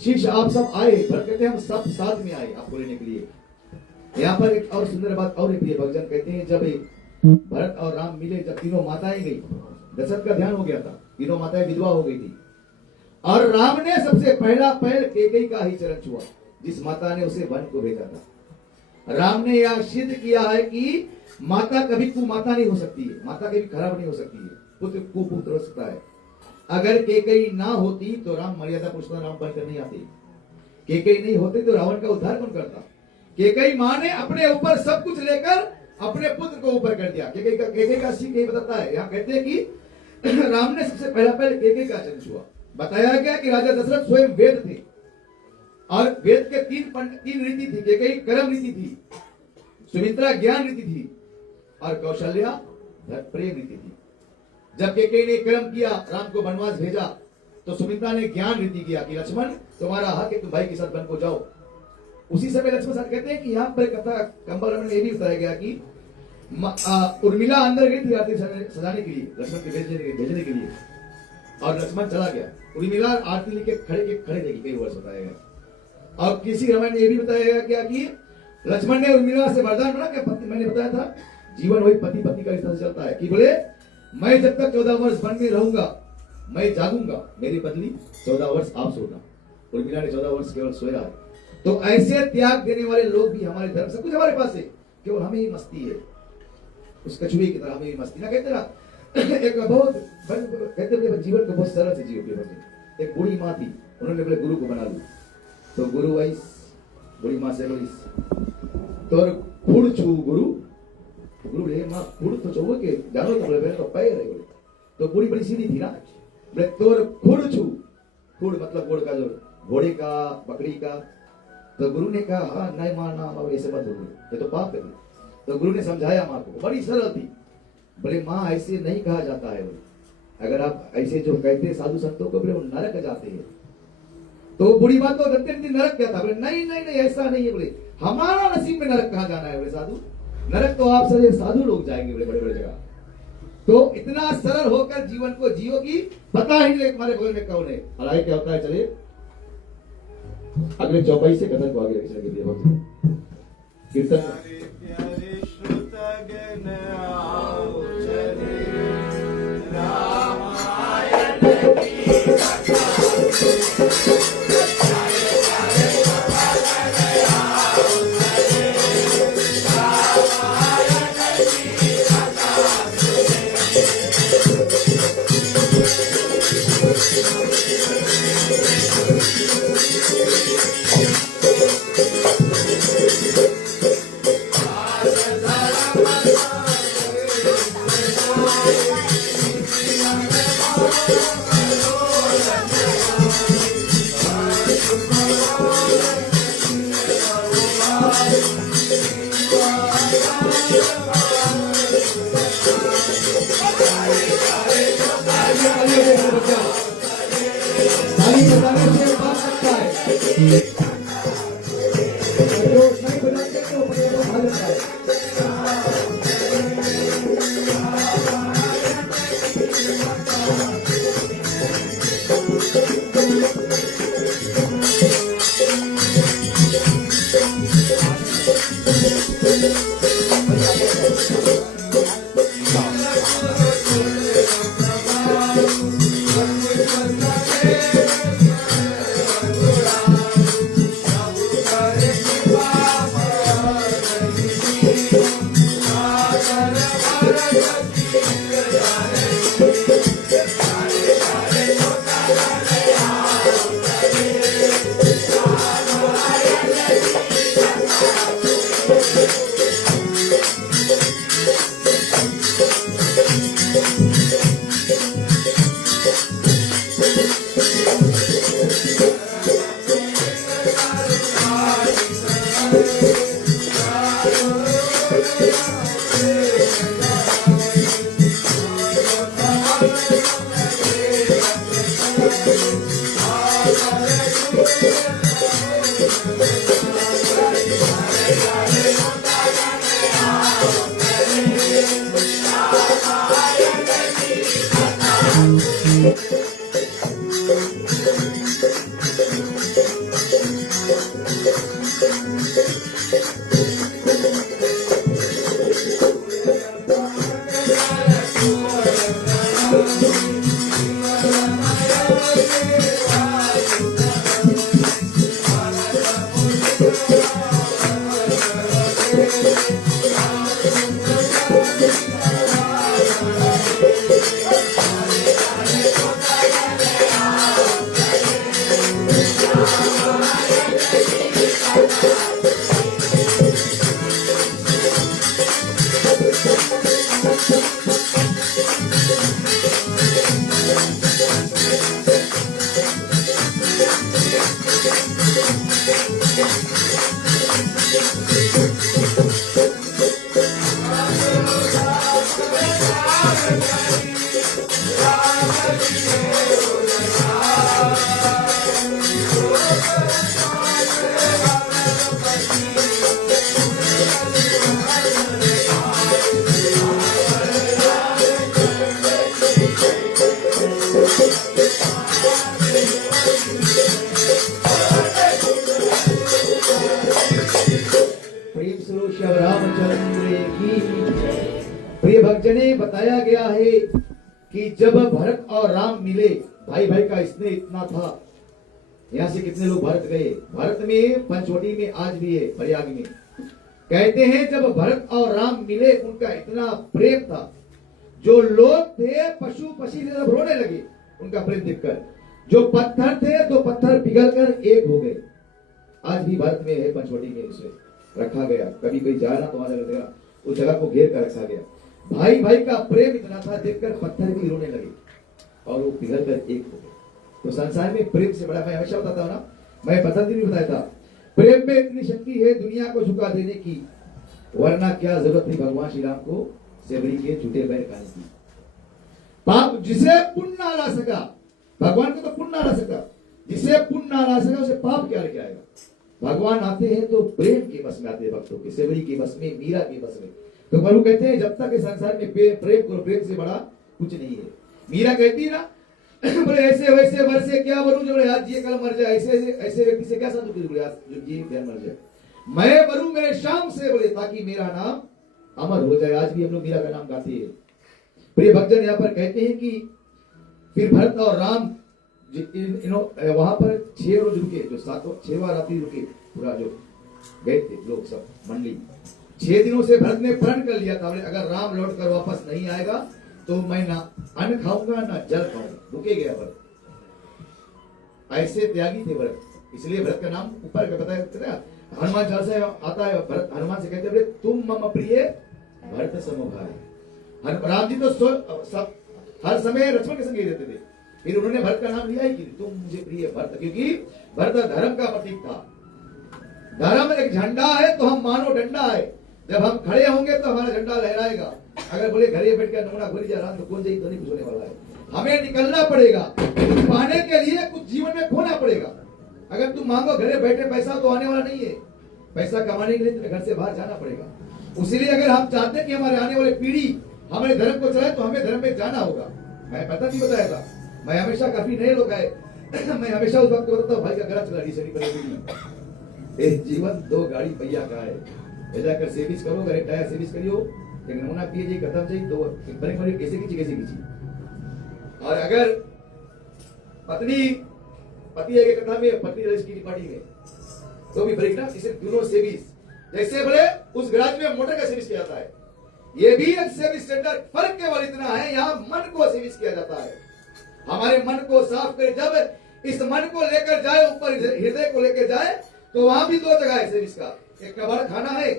शिष्य आप सब आए। भरत कहते हैं हम सब साथ में आए आपको लेने के लिए। यहाँ पर एक और सुंदर बात और है। प्रिय भक्तजन, कहते हैं जब भरत और राम मिले, जब तीनों माताएं गई, दशरथ का ध्यान हो गया था, तीनों माताएं विधवा हो गई थी, और राम ने सबसे पहला पैर कैकेयी का ही चरण छुआ, जिस माता ने उसे वन को भेजा था। राम ने यह सिद्ध किया है कि माता कभी कुमाता नहीं हो सकती है, माता कभी खराब नहीं हो सकती है, पुत्र कुपुत्र हो सकता है। अगर कैकेयी ना होती तो राम मर्यादा पुरुषोत्तम राम बनकर नहीं आते। कैकेयी नहीं होते तो रावण का उद्धार कौन करता? कैकेयी मां ने अपने ऊपर सब कुछ लेकर अपने पुत्र को ऊपर कर दिया। कैकेयी का सीख यही बताता है। यहाँ कहते हैं कि राम ने सबसे पहला पहले कैकेयी का चरण छुआ। बताया गया कि राजा दशरथ स्वयं वेद थे, और वेद के तीन रीति थी। कैकेयी कर्म रीति थी, सुमित्रा ज्ञान रीति थी, और कौशल्या प्रेम रीति थी। जब कैकेयी ने कर्म किया, राम को वनवास भेजा, तो सुमित्रा ने ज्ञान रीति किया कि लक्ष्मण तुम्हारा हक है, तुम भाई के साथ वन को जाओ। उसी समय लक्ष्मण सर कहते हैं कि यहाँ पर कथा कंबल में ये भी बताया गया कि उर्मिला अंदर गई थी आरती सजाने के लिए, लक्ष्मण के भेजने के लिए, और लक्ष्मण चला गया। उर्मिला आरती लेके खड़े रहेगी, कई वर्ष बताया गया। और किसी रामायण में ये भी बताया गया क्या कि लक्ष्मण ने उर्मिला से वरदान मांगा कि पति, मैंने बताया था जीवन वही पति पत्नी का रिश्ता चलता है, कि बोले मैं जब तक 14 वर्ष वन में रहूंगा मैं जागूंगा, मेरी बदली 14 वर्ष आप सोना। उर्मिला ने 14 वर्ष केवल सोया है। तो ऐसे त्याग देने वाले लोग भी हमारे धर्म, सब कुछ हमारे पास है, केवल हमें ही मस्ती है, उस कछुए की तरह हमें ही मस्ती ना। कहते ना एक बहुत कहते जीवन को बहुत सरल से जियो। एक बूढ़ी माँ थी, उन्होंने बोले गुरु को बना ली, तो गुरु वही बूढ़ी माँ से बोली तो खुड़ छू गुरु रे माँ खुड़ तो छो के जानो, तो बोले तो पैर है बोले, तो बूढ़ी बड़ी सीधी थी ना, बोले तोर खुड़ छू, खुड़ मतलब घोड़ का, जो घोड़े का बकरी का। तो गुरु ने कहा हाँ नहीं मारना, ऐसे मत बोलो, ये तो पाप है। तो गुरु ने समझाया माँ को, बड़ी सरल थी, बोले माँ ऐसे नहीं कहा जाता है, अगर आप ऐसे जो कहते हैं साधु संतों को, बोले वो नरक जाते हैं। तो बूढ़ी बात तो रखते नरक क्या था, बोले नहीं नहीं नहीं ऐसा नहीं है, बोले हमारा नसीब में नरक कहाँ जाना है, बोले साधु नरक तो आप सारे साधु लोग जाएंगे, बोले बड़े बड़े जगह। तो इतना सरल होकर जीवन को जियो की पता ही नहीं तुम्हारे बगल में कौन है। और क्या होता है, चलिए अगले चौपाई से कथन को आगे रखने के लिए कीर्तन प्रेम स्वरूप श्री रामचंद्र की जय। प्रिय भक्तजने, बताया गया है कि जब भरत और राम मिले, भाई भाई का स्नेह इतना था। यहाँ से कितने लोग भारत गए? भारत में, पंचवटी में आज भी है, प्रयाग में। कहते हैं जब भरत और राम मिले, उनका इतना प्रेम था, जो लोग थे पशु पक्षी से सब रोने लगे उनका प्रेम देखकर। जो पत्थर थे तो पत्थर पिघल कर एक हो गए। आज भी भारत में है, पंचवटी में उसे रखा गया। कभी कोई जाए ना तो वहां जगह, उस जगह को घेर कर रखा गया। भाई भाई का प्रेम इतना था, देखकर पत्थर भी रोने लगे और वो पिघल कर एक हो गए। तो संसार में प्रेम से बड़ा, मैं हमेशा बताता हूँ ना, मैं पतंजलि भी बताया था, प्रेम में इतनी शक्ति है दुनिया को झुका देने की, वरना क्या जरूरत थी भगवान श्री राम को सेवरी के झूठे बैर खाने की। पाप जिसे पुण्य ना ला सका, भगवान को तो पुण्य ना ला सका, जिसे पुण्य ना ला सका उसे पाप क्या लेके आएगा। भगवान आते हैं तो प्रेम के बस में आते हैं, भक्तों के, सेवरी के बस में, मीरा के बस में। तो प्रभु कहते हैं जब तक इस संसार में प्रेम करो, प्रेम से बड़ा कुछ नहीं है। मीरा कहती है ना, बोले ऐसे वैसे वर्षे क्या वरू, जो बोले आज जिए कल मर जाए, ऐसे ऐसे व्यक्ति से क्या संतुष्टि, बोले आज जो जिए कल मर जाए। मैं वरू मेरे शाम से, बोले ताकि मेरा नाम अमर हो जाए। आज भी हम लोग मीरा का नाम गाते हैं। प्रिय भक्तजन, यहाँ पर कहते हैं कि फिर भरत और राम वहां पर 6 रोज रुके, जो 6वां रात्रि रुके, पूरा जो गए थे लोग सब मंडली। 6 दिनों से भरत ने प्रण कर लिया था, अगर राम लौट कर वापस नहीं आएगा तो मैं ना अन्न खाऊंगा ना जल खाऊंगा। रुके गया भरत, ऐसे त्यागी थे भरत, इसलिए भरत का नाम ऊपर का बताया। हनुमान चालीसा आता है, भरत हनुमान से कहते तुम मम प्रिय भरत समभाई। राम जी तो हर समय लक्ष्मण के संग ही रहते थे, फिर उन्होंने भरत का नाम लिया ही कि तुम मुझे प्रिय भरत, क्योंकि भरत धर्म का प्रतीक था। धर्म एक झंडा है तो हम मानो डंडा है, जब हम खड़े होंगे तो हमारा झंडा लहराएगा। अगर बोले घरे बैठ कर नमूना घुरी जा रहा तो कौन जाएगी, तो नहीं कुछ होने वाला है। हमें निकलना पड़ेगा, कुछ पाने के लिए कुछ जीवन में खोना पड़ेगा। अगर तुम मांगो घरे बैठे पैसा तो आने वाला नहीं है, पैसा कमाने के लिए तुम्हें घर से बाहर जाना पड़ेगा। उसीलिए अगर हम चाहते हैं कि हमारे आने वाली पीढ़ी हमारे धर्म को चलाए तो हमें धर्म में जाना होगा। मैं पता नहीं बताया था, मैं हमेशा, काफी नए लोग आए, मैं हमेशा उस वक्त बताता हूँ भाई का गला चला रही सनी जीवन 2 गाड़ी पहिया का है, जाकर सर्विस करो, अगर टायर सर्विस करियो, एक नमूना पिए जी खत्म चाहिए तो ब्रेक मारिए, कैसे खींची। और अगर पति है कथा में, पत्नी रजिस्ट्री की पार्टी में, तो भी ब्रेक ना, इसे दोनों सर्विस, जैसे बोले उस गैराज में मोटर का सर्विस किया जाता है, ये भी एक सर्विस सेंटर। फर्क केवल इतना है, यहाँ मन को सर्विस किया जाता है। हमारे मन को साफ करे, जब इस मन को लेकर जाए ऊपर, हृदय को लेकर जाए, तो वहां भी 2 जगह है सर्विस का, एक कबाड़ खाना है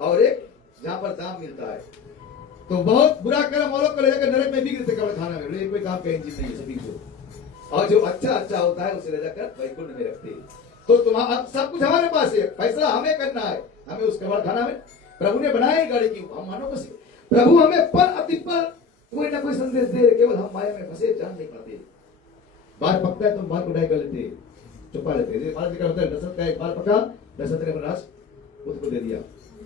और एक जहां पर दाम मिलता है। तो बहुत बुरा कर्म वालों को ले जाकर नरक में भी गिरते कबाड़ खाना में, कोई काम का इंजन नहीं है सभी को, और जो अच्छा होता है उसे ले जाकर वैकुंठ में रखते हैं। तो तुम्हारा सब कुछ हमारे पास है, फैसला हमें करना है, हमें उस कबाड़ खाना में प्रभु ने बनाया गाड़ी की, हम मानो बस प्रभु हमें पर अति पर कोई ना कोई संदेश दे, केवल हम माया में फंसे, जान नहीं पाते। बाल पकता है तो बाल को डाई कर लेते, छुपा लेते। दशरथ का एक बाल पका, दशरथ ने राज खुद को दे दिया।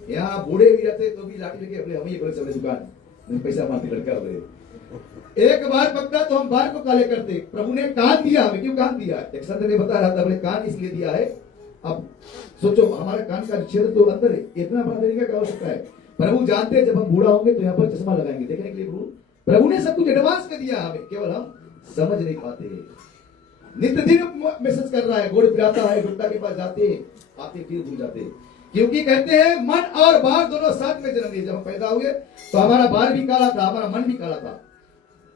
यहाँ बूढ़े भी रहते तो भी लाठी लेके हम ही बोले दुकान पैसा मारती लड़का बोले। एक बार पकता तो हम बाल को काले करते। प्रभु ने कान दिया हमें, क्यों कान दिया? एक संत ने बता रहा था, बोले कान इसलिए दिया है, अब सोचो हमारे कान का क्षेत्र तो अंदर है, इतना बड़ा देने का आवश्यकता है। प्रभु जानते हैं जब हम बूढ़ा होंगे तो यहाँ पर चश्मा लगाएंगे देखने के लिए। प्रभु ने सब कुछ एडवांस कर दिया हमें, केवल हम समझ नहीं पाते। नित्य दिन मैसेज कर रहा है, गोड़ पिलाता है, गुप्ता के पास जाते आते फिर भूल जाते, क्योंकि कहते हैं मन और बाल दोनों साथ में जन्म लिए। जब हम पैदा हुए तो हमारा बाल भी काला था, हमारा मन भी काला था।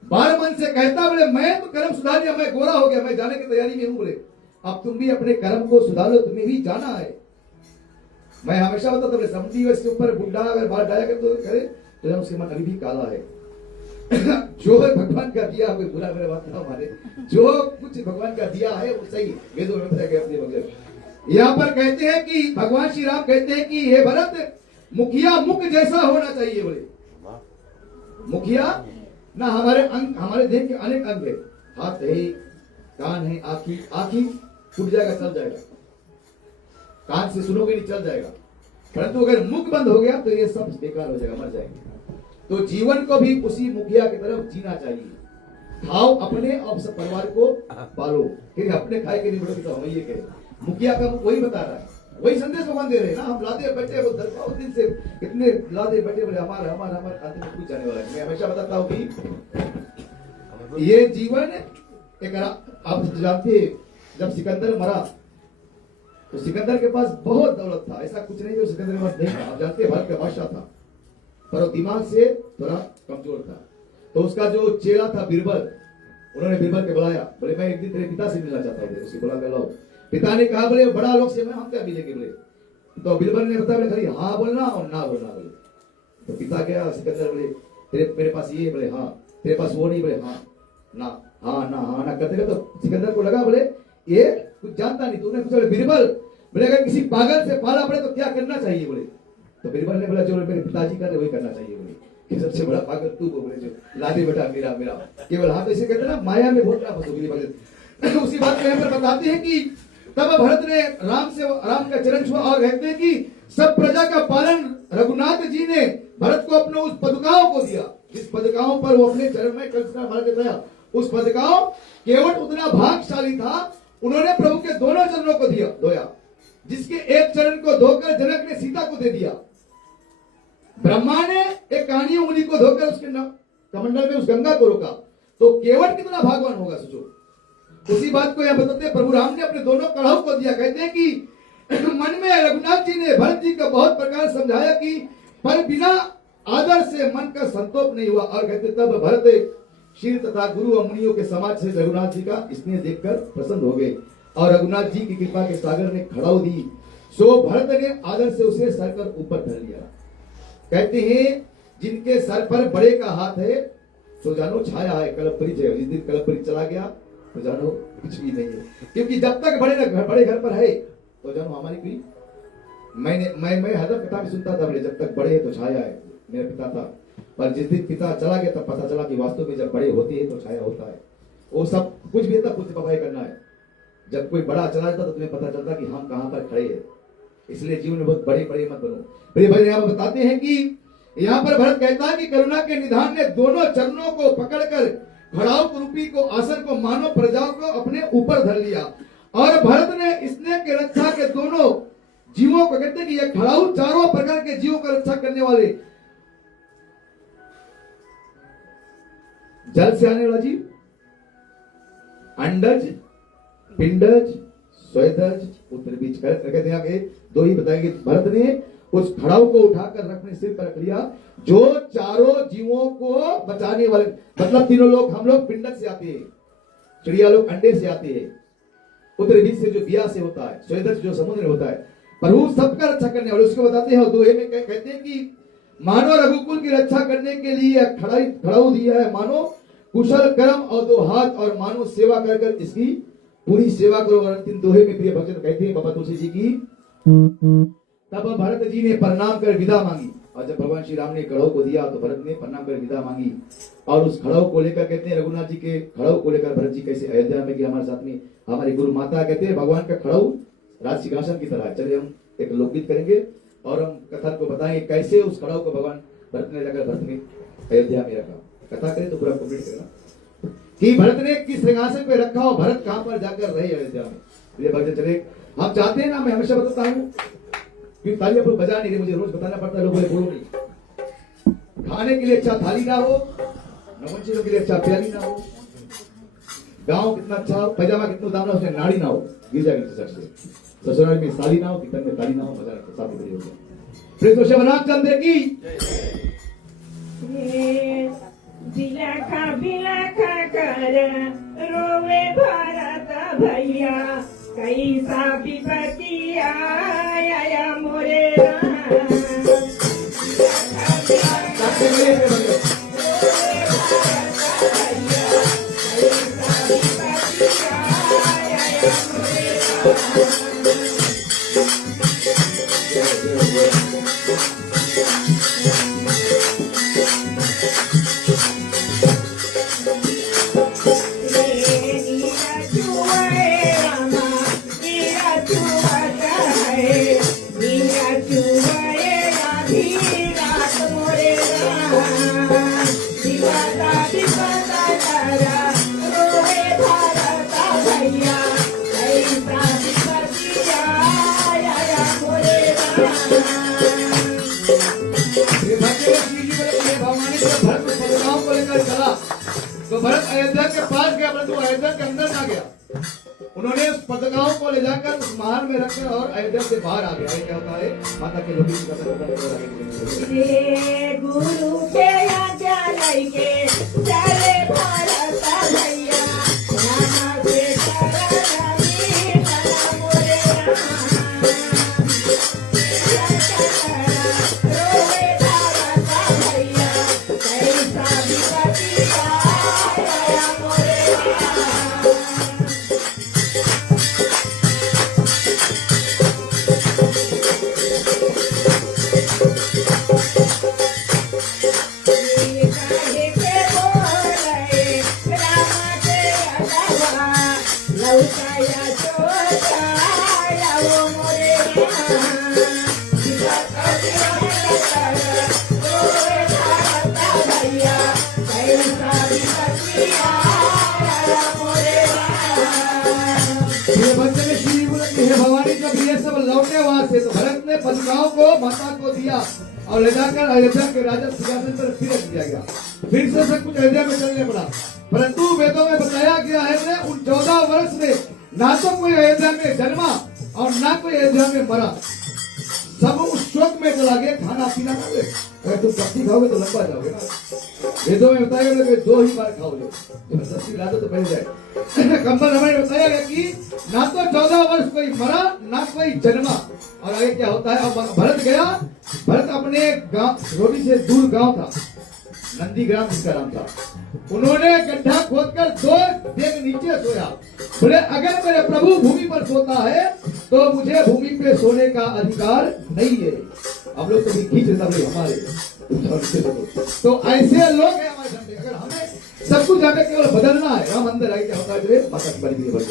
बाल मन से कहता, बोले मैं तो कर्म सुधार लिया, मैं गोरा हो गया, मैं जाने की तैयारी में हूं। बोले अब तुम भी अपने कर्म को सुधार लो, तुम्हें भी जाना है। मैं हमेशा बताता, बोले 70 वर्ष के ऊपर बुढ़ा अगर बाल डाया करे तो उसके मन अभी भी काला है। जो भगवान का दिया, कोई बुरा मेरे बात ना माने, जो कुछ भगवान का दिया है वो सही वेदों में बताया गया अपने भगवान। यहाँ पर कहते हैं कि भगवान श्री राम कहते हैं कि हे भरत, मुखिया मुख जैसा होना चाहिए। बोले मुखिया ना, हमारे अंग, हमारे देह के अनेक अंग है, हाथ है, कान है, आँखी टूट जाएगा चल जाएगा, कान से सुनोगे नहीं चल जाएगा, परंतु अगर मुख बंद हो गया तो ये सब बेकार हो जाएगा, मर जाएंगे। तो जीवन को भी उसी मुखिया की तरफ जीना चाहिए। खाओ अपने और सब परिवार को पालो, फिर अपने खाए के नहीं बढ़ोगे तो हम ये कहें। मुखिया का मुख वही बता रहा है, वही संदेश भगवान दे रहे हैं ना। हम लादे बैठे वो दरबार दिन से कितने लादे बैठे बोले हमारा हमारा हमारे खाते में कुछ जाने वाला है। मैं हमेशा बताता हूँ कि ये जीवन एक, आप जानते हैं जब सिकंदर मरा तो सिकंदर के पास बहुत दौलत था, ऐसा कुछ नहीं जो सिकंदर के पास नहीं था। आप जानते हैं भारत का बादशाह था, पर वो दिमाग से थोड़ा कमजोर था। तो उसका जो चेला था बीरबल, उन्होंने बीरबल के बुलाया, बोले मैं एक दिन तेरे पिता से मिलना चाहता हूँ। उसकी बोला लो। पिता ने कहा बोले बड़ा लोग से मैं हम क्या मिलेंगे बोले। तो बीरबल ने बताया बोले खाली हाँ बोलना और ना बोलना बोले। तो पिता क्या सिकंदर बोले तेरे मेरे पास ये, बोले हाँ। तेरे पास वो नहीं, बोले हाँ ना हाँ ना करते तो सिकंदर को लगा बोले ये कुछ जानता नहीं। तूने पूछा बीरबल बोले अगर किसी पागल से पाला पड़े तो क्या करना चाहिए बोले। तो बीरबल ने बोला जो मेरे पिताजी कर रहे वही करना चाहिए बोले। कि सबसे बड़ा पागल तू बोले जो लादे बेटा मेरा मेरा केवल हाथ ऐसे कहते ना माया में बहुत फंसोगी। उसी बात को यहाँ पर बताते हैं कि तब भरत ने राम का चरण छुआ और कहते हैं कि सब प्रजा का पालन रघुनाथ जी ने भरत को अपने उस पदकाओं को दिया, जिस पदकाओं पर वो अपने चरण में कंसना मार देता है। उस पदकाओं केवल उतना भागशाली था, उन्होंने प्रभु के दोनों चरणों को धोया, जिसके एक चरण को धोकर जनक ने सीता को दे दिया। ब्रह्मा ने एक कहानी उंगली को धोकर उसके कमंडल में उस गंगा को रोका, तो केवट कितना भागवान होगा सोचो। उसी बात को यह बताते हैं प्रभु राम ने अपने दोनों कड़ाहों को दिया। कहते हैं कि मन में रघुनाथ जी ने भरत जी को बहुत प्रकार समझाया कि पर बिना आदर से मन का संतोष नहीं हुआ। और कहते तब भरत शील तथा गुरु और मुनियों के समाज से रघुनाथ जी का स्नेह देखकर प्रसन्न हो गए और रघुनाथ जी की कृपा के सागर ने खड़ाऊ दी। सो भरत ने आदर से उसे सर कर ऊपर धर लिया। कहते हैं जिनके सर पर बड़े का हाथ है तो जानो छाया है, कलपरी है। जिस दिन कलपरी चला गया तो जानो कुछ भी नहीं है, क्योंकि जब तक बड़े घर पर है तो जानो हमारी कोई मैं हदर कथा भी सुनता था बोले जब तक बड़े है तो छाया है, मेरा पिता था। पर जिस दिन पिता चला गया तब पता चला कि वास्तव में जब बड़े होते हैं तो छाया होता है। वो सब कुछ भी था कुछ पकाई करना है। जब कोई बड़ा चला जाता तो तुम्हें पता चलता कि हम कहां पर खड़े हैं। इसलिए जीवन में बहुत बड़े मत बनो। प्रिय भाई यहाँ बताते हैं कि यहाँ पर भरत कहता है कि करुणा के निधान ने दोनों चरणों को पकड़कर खड़ाऊ रूपी को आसन को मानव प्रजाओं को अपने ऊपर धर लिया और भरत ने स्नेह के रक्षा के दोनों जीवों को कहते हैं कि यह खड़ाऊ चारों प्रकार के जीवों का रक्षा करने वाले जल से आने वाला जीव, अंडज, पिंडज, स्वेदज, उत्तरबीज। कहते हैं आगे दो ही बताएंगे। भरत ने उस खड़ाऊ को उठाकर अपने सिर पर रख लिया जो चारों जीवों को बचाने वाले, मतलब तीनों लोग, हम लोग पिंडज से आते हैं, चिड़िया लोग अंडे से आते हैं, उत्तरबीज से जो बिया से होता है, स्वेदज जो समुद्र में होता है, पर वो सबका रक्षा करने वाले उसको बताते हैं। और दोहे में कहते हैं कि मानो रघुकुल की रक्षा करने के लिए खड़ाऊ दिया है, मानो कुशल कर्म और दो हाथ और मानो सेवा कर इसकी पूरी सेवा करो। और अंतिम दोहे में प्रिय भक्त कहते हैं बाबा तुलसी जी की तब भरत जी ने प्रणाम कर विदा मांगी। और जब भगवान श्री राम ने खड़ाऊ को दिया तो भरत ने प्रणाम कर विदा मांगी। और उस खड़ाऊ को लेकर कहते हैं रघुनाथ जी के खड़ाऊ को लेकर भरत जी कैसे अयोध्या में कि हमारे साथ में हमारी गुरु माता कहते हैं भगवान का खड़ाऊ राज सिंहासन की तरह। चलिए हम एक लोकगीत करेंगे और हम कथा को बताएंगे कैसे उस खड़ाऊ को भगवान भरत ने जाकर भरत ने अयोध्या में रखा। कथा करें तो पूरा कंप्लीट करना कि भरत ने किस सिंहासन पे रखा और भरत कहां पर जाकर रहे अयोध्या में। ये भक्त चले हम चाहते हैं ना, मैं हमेशा बताता हूँ कि तालियां पर बजा नहीं रहे, मुझे रोज बताना पड़ता है, लोग बोले बोलो नहीं। खाने के लिए अच्छा थाली ना हो, नवंशियों के लिए अच्छा प्याली ना हो, गाँव कितना अच्छा पैजामा कितना दाम ना उसमें नाड़ी ना हो, गिरजा की सर से ससुराल में साली ना हो, कीर्तन में ताली ना हो, मजा नहीं, शादी बड़ी हो गया। प्रिय तो शिवनाथ चंद्र की बिलखा कर रोवे भारत भैया कैसा विपत्ति आया मोरे Thank you. आधी रात मोरे दिवाला दिवाला तारा रोवे भारता भैया कैसा विपतिया आया मोरे ये भक्त श्री जी बोले ये भवानी जब भरत पदगांव को लेकर चला तो भरत अयोध्या के पास गया परंतु अयोध्या के अंदर ना गया। उन्होंने उस पदगांव को ले जाकर उस महल में रखकर और अयोध्या से बाहर आ गया। ये क्या होता है माता के लोग की कथा होता है। रे गुरु के आज्ञा लइके चले भारता भैया रामा से करनी बना मोरे रोवे भारता भैया कैसा विपतिया आया मोरे काहे के बोले रामा के अलावा लौकाया चोटाया वो मोरे रोवे भारता भैया कैसा विपतिया आया मोरे ये भक्त ने श्री बोले हे भवानी जब ये सब लौटे वहां से तो भरत ने पदगांव को माता को दिया और ले जाकर अयोध्या के राजा सिंहासन पर फिर रख दिया गया। फिर से सब कुछ अयोध्या में चलने पड़ा परंतु वेदों में बताया गया है कि उन 14 वर्ष में ना तो कोई अयोध्या में जन्मा और ना कोई अयोध्या में मरा। सब उस शोक में चला गया। खाना पीना ना ले अगर तुम पत्ती खाओगे तो लंबा जाओगे ना। वेदों में बताया गया कि 2 ही बार खाओगे जबरदस्ती ला दो तो बढ़ जाए। कंबल हमारे बताया गया कि ना तो 14 वर्ष कोई मरा ना कोई जन्मा। और आगे क्या होता है। अब भरत गया। भरत अपने गांव रोटी से दूर गांव था नंदी ग्राम जिसका नाम था। उन्होंने गड्ढा खोदकर 2 डेग नीचे सोया। बोले अगर मेरे प्रभु भूमि पर सोता है तो मुझे भूमि पे सोने का अधिकार नहीं है। हम लोग तो खींच देते हमारे तो ऐसे लोग हैं हमारे सामने। अगर हमें सब कुछ हमें केवल बदलना है हम अंदर आए क्या होता है माता की बड़ी बढ़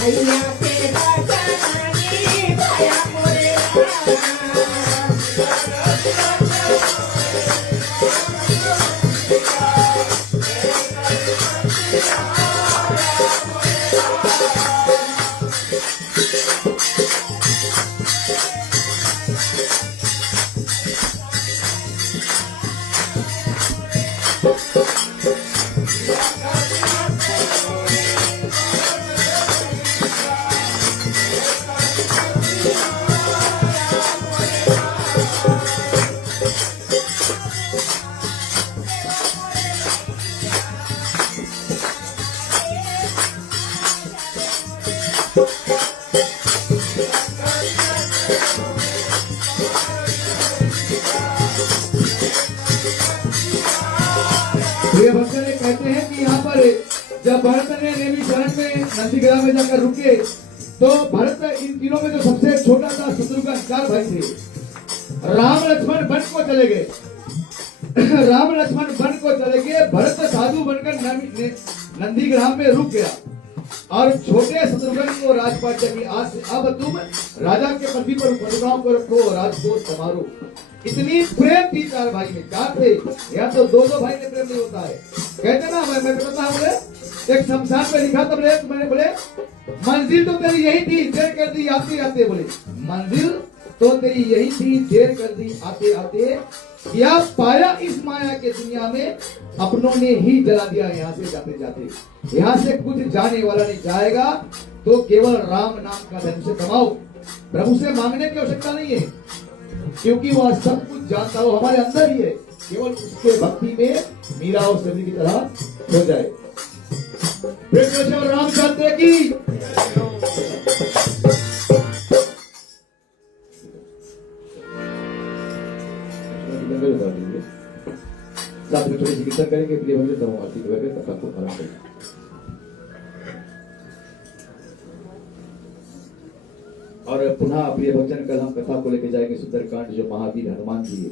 भैया के बचानी भया मोरे ये भक्त ने कहते हैं कि यहाँ पर जब भरत ने नेमी शरण में नंदीग्राम में जाकर रुके तो भरत इन तीनों में जो सबसे छोटा था शत्रुघ्न 4 भाई थे। राम लक्ष्मण वन को चले गए। राम लक्ष्मण वन को चले गए। भरत साधु बनकर नंदीग्राम में रुक गया और छोटे शत्रुघ्न को राजपाट की आज से अब तुम राजा के पदवी पर पदगांव को रखो राजकोट संभालो। इतनी प्रेम थी 4 भाई में। 4 थे या तो 2 भाई में प्रेम नहीं होता है। कहते ना मैं बताता हूँ बोले एक शमशान पे लिखा था बोले मैंने बोले मंजिल तो तेरी यही थी देर कर दी आते आते। बोले मंजिल तो तेरी यही थी देर कर दी आते आते। या पाया इस माया के दुनिया में अपनों ने ही जला दिया। यहाँ से जाते जाते यहाँ से कुछ जाने वाला नहीं जाएगा तो केवल राम नाम का धन से कमाओ। प्रभु से मांगने की आवश्यकता नहीं है क्योंकि वह सब कुछ जानता हो हमारे अंदर ही है। केवल उसके भक्ति में मीरा और सभी की तरह हो जाए। रामचंद्र की साथ में थोड़ी सी कीर्तन करेंगे प्रिय भक्त तो आरती करेंगे तब तक को खराब करेंगे। और पुनः प्रिय भक्तजन कल हम कथा को लेकर जाएंगे सुंदरकांड जो महावीर हनुमान जी है।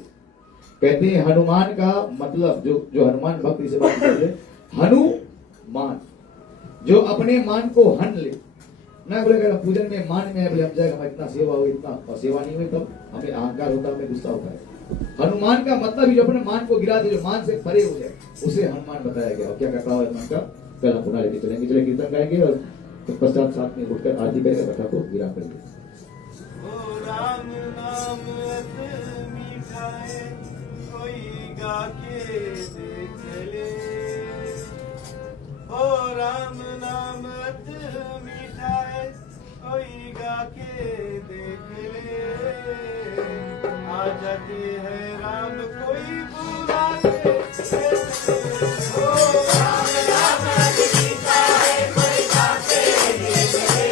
कहते हैं हनुमान का मतलब जो हनुमान भक्त इसे बात करते हैं हनुमान जो अपने मान को हन ले, ना बोलेगा पूजन में मान में है बोले हम जाएगा हमारी इतना सेवा हो, इतना और सेवा नहीं हुई तब हमें अहंकार होता है, हमें गुस्सा होता है। हनुमान का मतलब ही जो अपने मान को गिरा दे, जो मान से परे हो जाए, उसे हनुमान बताया गया। और क्या करता हुआ हनुमान का कल हम पुनः लेके चलेंगे, चले कीर्तन गाएंगे और पश्चात साथ में उठकर आरती करेंगे, कथा को विराम करेंगे। ओ राम नाम अत मीठा है, कोई गा के देख ले। ओ राम नाम अत मीठा है, कोई गा के देख ले। आ जाते हैं राम कोई बुला के देख ले। ओ राम नाम अत मीठा है, कोई गा के देख ले।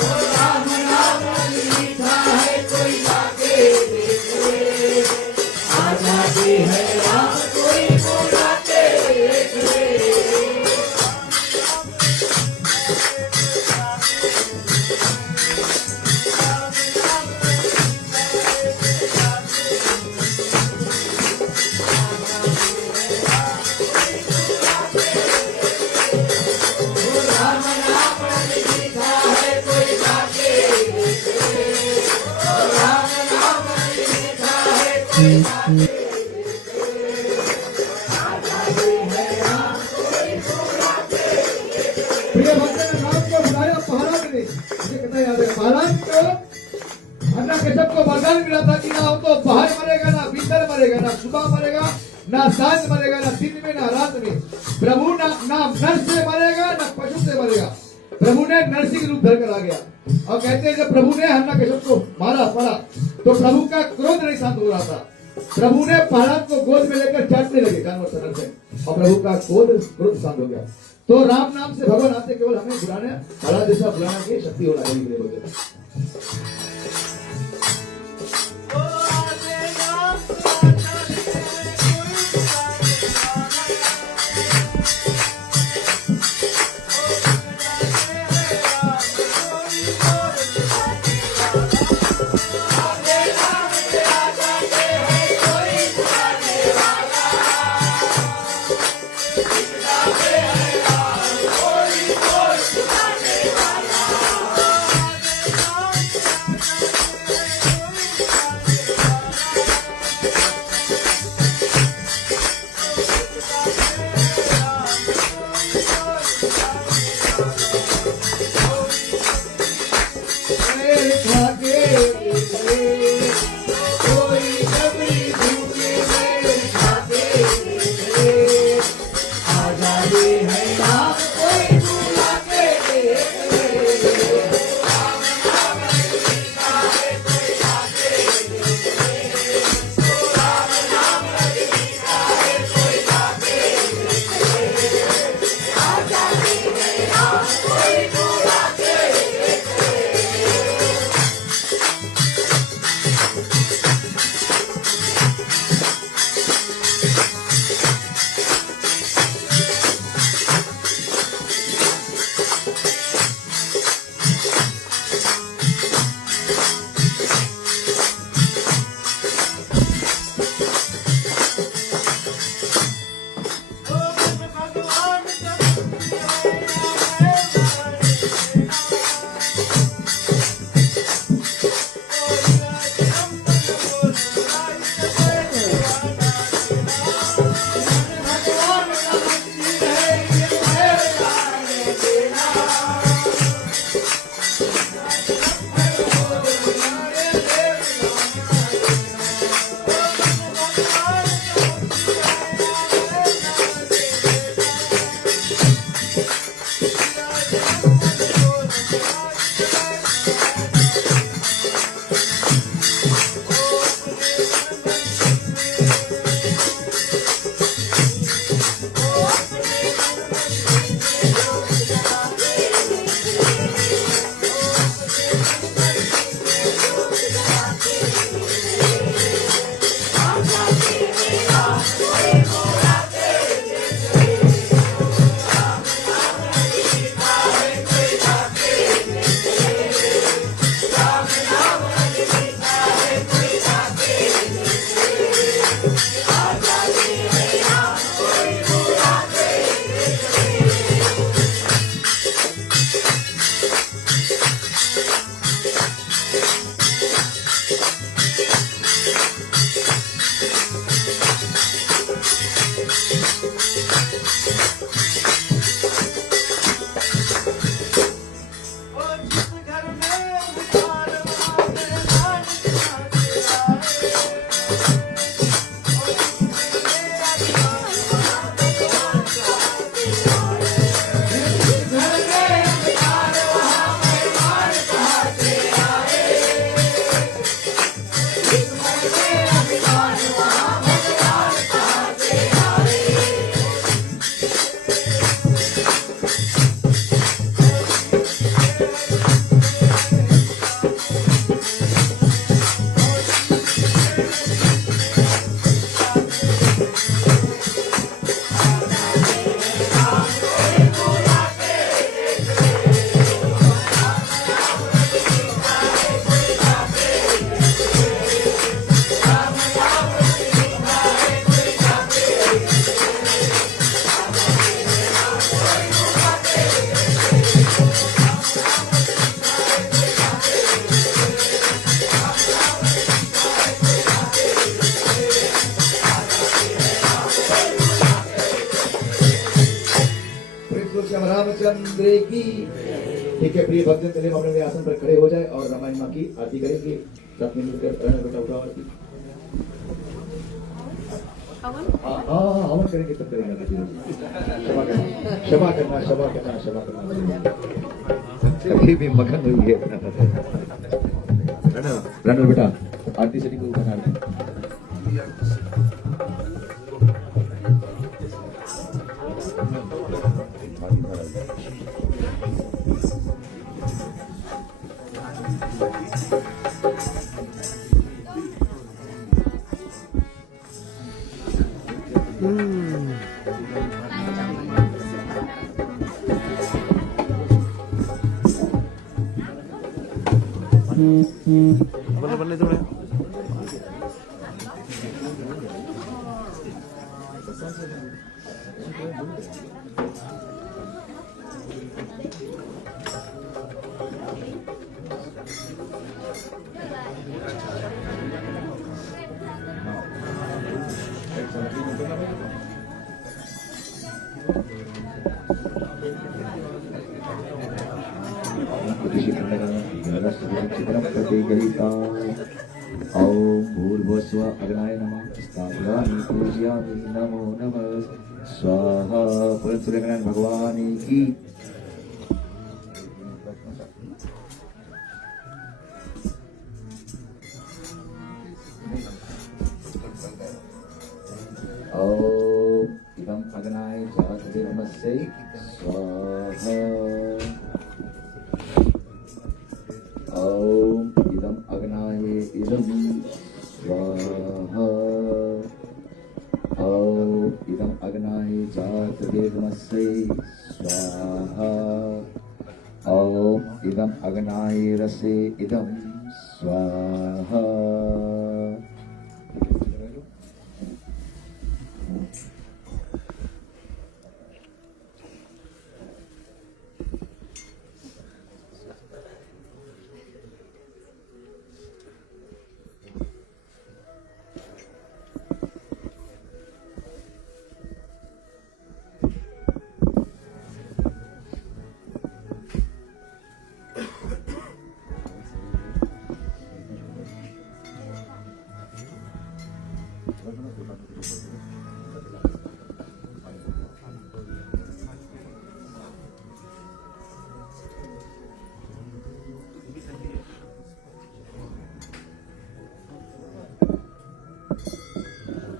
ओ राम नाम अत मीठा है, कोई गा के देख ले। आ जाते हैं राम कोई बुला के देख ले। प्रिय भक्तों ने राम को बुलाया पहला में, मुझे कितना याद है पहलान को अन्ना केशव को वरदान मिला था कि ना हो तो बाहर मरेगा, ना भीतर मरेगा, ना सुबह मरेगा, ना सांझ मरेगा, ना दिन में ना रात में। प्रभु ना नर से मरेगा, ना पशु से मरेगा। प्रभु ने नरसिंह रूप धर कर आ गया और कहते हैं जब प्रभु ने हन्ना केशव को मारा पड़ा तो प्रभु का क्रोध नहीं शांत हो रहा था। प्रभु ने प्रहलाद को गोद में लेकर चाटने लगे जानवर तरह से और प्रभु का क्रोध शांत हो गया। तो राम नाम से भगवान आते केवल हमें बुलाने प्रहलाद जैसा बुलाने की शक्ति होना चाहिए। ओ आते राम आ जाते हैं कोई बुलाने वाला। ओ बुलाते हैं राम कोई और बुलाने वाला। आते राम आ जाते हैं कोई बुलाने वाला। बुलाते हैं राम कोई और बुलाने वाला। आते राम श्याम रामचंद्र की। ठीक है प्रिय भक्तजन, चलिए हम अपने आसन पर खड़े हो जाए और रामायण माँ की आरती करेंगे। साथ में मिलकर बेटा उठाओ आरती। हवन करेंगे तब करेंगे। क्षमा करना, क्षमा करना, क्षमा करना, क्षमा करना। कभी भी मगन हुई है रणवीर बेटा, आरती से को बना बल्ले थोड़े ओम भूर्भुवस्व अग्नाय नमः स्थापयामि पूजयामि नमो नमः स्वाहा। पुरन सूर्यनारायण भगवान की। ओम इदं अग्नाय जातवेमस्य स्वाहा। ओम इदं अग्नाय इदं स्वाहा। ओम इदं अग्नाय जातवेमस्य स्वाहा। ओम इदं अग्नाय रसे इदं स्वाहा।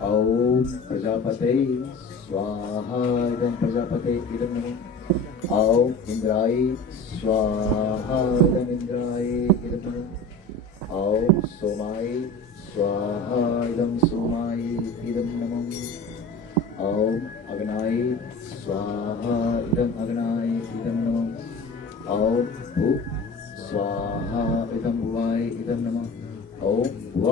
ओम प्रजापते स्वाहा। इदं प्रजापते इदं नमः। ओम इंद्राय स्वाहा। इदं इंद्राय इदं नमः। ओम सोमाय स्वाहा। इदं सोमाय इदं नमः। ओम अग्नाय स्वाहा। इदं अग्नाय इदं नमः। ओम भू स्वाहा। इदं भुवाय इदं नमः। ओम भुव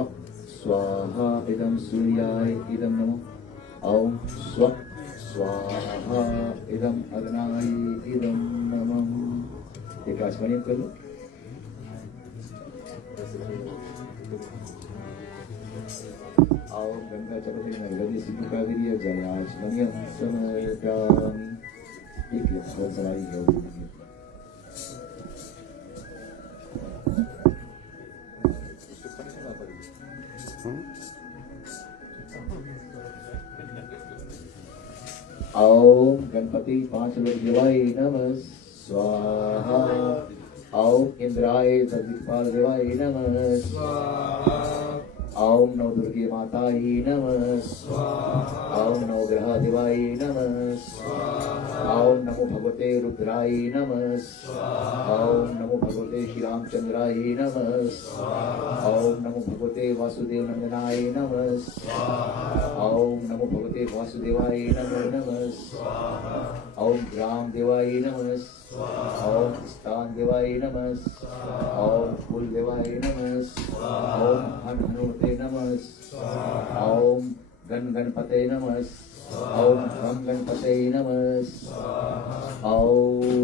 स्वाहा। इदं सूर्याय इदं नमः। ओम स्व स्वाहा। इदं अग्नाय इदं नमः। एक आसमानी कर लो। ओम गंगा जपति नगरी सिद्धि कागरिय जलाचमनियं समर्पयामि। एक लक्ष्मण सवारी है। ओम गणपति पांच लोक देवाय नमः स्वाहा। ओम इंद्राय दिक्पाल देवाय नमः स्वाहा। ओम नव दुर्गे माताय नमः स्वाहा। ओम नवग्रह देवाय नमः स्वाहा। ओम नमो भगवते रुद्राय नमः स्वाहा। ओम नमो भगवते श्री रामचंद्राय नमः स्वाहा। ओम नमो भगवते वासुदेव नंदनाय नमः स्वाहा। ओम नमो भगवते वासुदेवाय नमो नमः स्वाहा। ओम ग्राम देवाय नमः स्वाहा। ओम स्थान देवाय नमः स्वाहा। ओम कुल देवाय नमः स्वाहा। ओम हनुमते नमः स्वाहा। ओम गणपते नमः स्वाहा। ओम गणपते नमः स्वाहा। ओम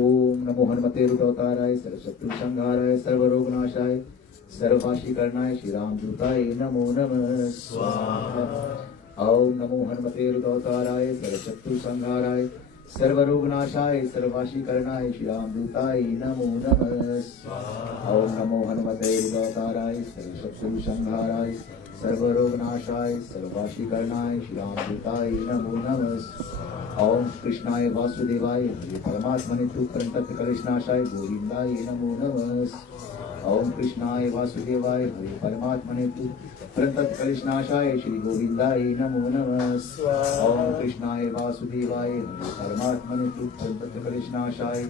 नमो हनुमते रुद्रवताराय सर्वशत्रु संहाराय सर्वरोगनाशाय सर्ववाशी करणाय श्री राम दूताय नमो नमः स्वाहा। ओम नमो हनुमते रुद्रवताराय सर्वशत्रु संहाराय सर्वरोगनाशाय सर्ववाशी करणाय श्री राम दूताय नमो नमः स्वाहा। ओम नमो हनुमते रुद्रवताराय सर्वशत्रु संहाराय सर्वरोगनाशाय सर्ववाशी करणाय श्री राम दूताय नमो नमः। ओम कृष्णाय वासुदेवाय हरे परमात्मने तु परंतत् कलेशनाशाय गोविंदाय नमो नमः। ओम कृष्णाय वासुदेवाय हरे परमात्मने तु परंतत् कलेशनाशाय श्री गोविंदाय नमो नमः। ओम कृष्णाय वासुदेवाय हरे परमात्मने तु परंतत् कलेशनाशाय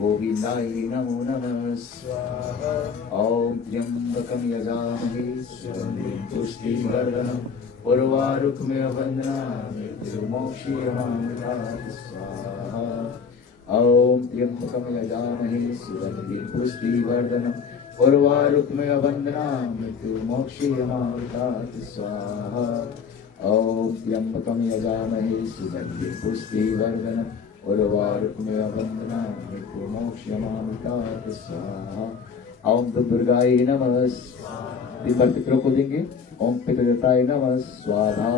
गोविंदाय नमो नमः स्वाहा। ओम त्र्यंबकं यजामहे सुगंधिं पुष्टिवर्धनम् उर्वारुकमेव वन्दनामि मृत्युर्मोक्षीयमामृतात् स्वाहा। ओम त्र्यंबकं यजामहे सुगंधिं पुष्टिवर्धनम् उर्वारुकमेव वन्दनामि मृत्युर्मोक्षीयमामृतात् स्वाहा। ओम त्र्यंबकं यजामहे सुगंधिं पुष्टिवर्धनम् उर्वारुकमेव वन्दनामि मृत्युर्मोक्षीयमामृतात् स्वाहा। ओम दुर्गाय नमः। दिन भर पितरों को देंगे। ओम पितृदेवताय नमः स्वाहा।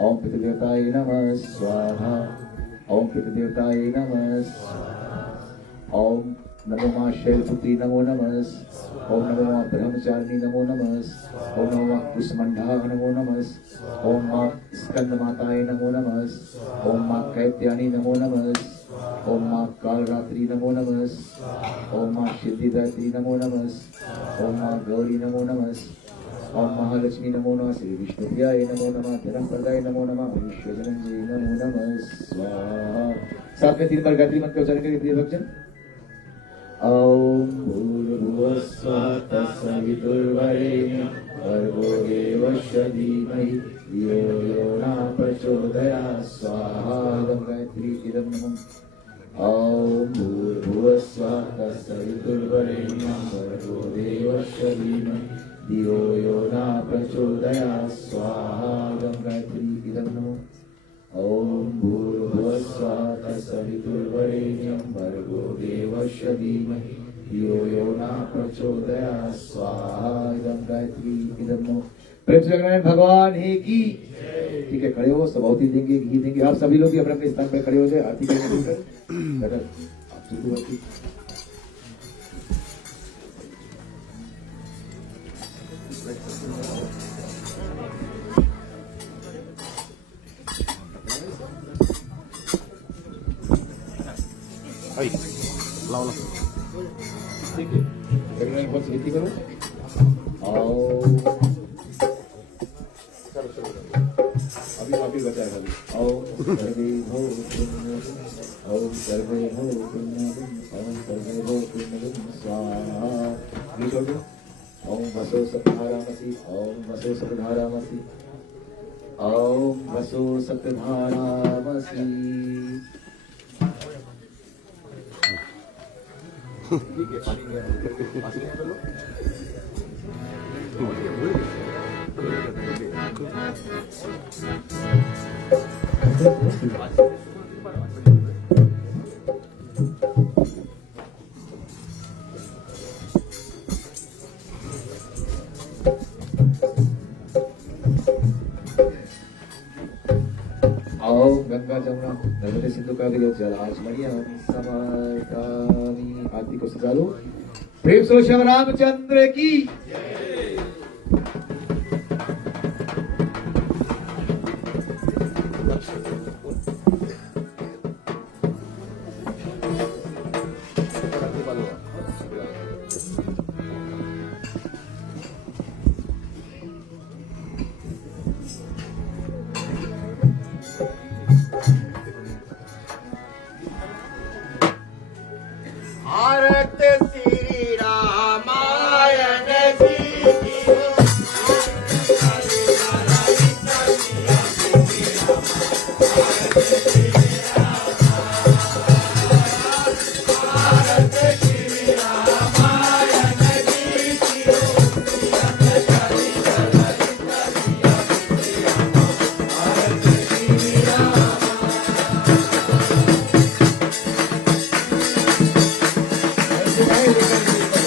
ओम पितृदेवताय नमः स्वाहा। ओम पितृदेवताय नमः स्वाहा। ओम नमो मां शैलपुत्री नमो नमः। ओम नमो मां ब्रह्मचारिणी नमो नमः। ओम नमो मां कुसुमंडा नमो नमः। ओम मां स्कंद माताय नमो नमः। ओम मां कैत्यानी नमो नमः। ओम मां कालरात्रि नमो नमः। ओम मां सिद्धिदात्री नमो नमः। ओम मां गौरी नमो नमः। ओम महालक्ष्मी नमो नमः। श्री विष्णुप्रियाय नमो नमः। धर्मप्रदाय नमो नमः। विश्वजनंजय नमो नमः स्वाहा। साथ में 3 बार गायत्री मंत्र उच्चारण करें प्रिय भक्तजन। ओम भूर्भुवः स्वः तत्सवितुर्वरेण्यं भर्गो देवस्य धीमहि धियो यो न प्रचोदयात् स्वाहा। गायत्री इदं नमः। ओम भूर्भुवः स्वः तत्सवितुर्वरेण्यं भर्गो देवस्य धीमहि धियो यो न प्रचोदयात् स्वाहा। गायत्री इदं नमः। ओम भूर्भुवः स्वः तत्सवितुर्वरेण्यं भर्गो देवस्य धीमहि धियो यो न प्रचोदयात् स्वाहा। गायत्री इदं नमः। प्रेम से गणनारायण भगवान है की। ठीक है, खड़े हो। सब आहुति देंगे, घी देंगे। आप सभी लोग भी अपने अपने स्थान पे खड़े हो जाए। आरती करेंगे। ठीक है, गणनारायण भगवान से विनती करो। आओ अभी वापिस बचाएगा अभी। ओम सर्वे भो पुण्यं। ओम सर्वे भो पुण्यं। ओम सर्वे भो पुण्यं स्वाहा। निशोड़ दो। ओम वसो सप्तधारामसि। ओम वसो सप्तधारामसि। ओम वसो सप्तधारामसि। ठीक है, पानी कर लो। आओ गंगा जमुना नर्मदे सिंधु कावेरी जलाशमणियां समर्पयामि। आरती को सजा लो। प्रेम से श्री रामचंद्र की। भारत श्री रामायण जी की। विदाई लेकर दी।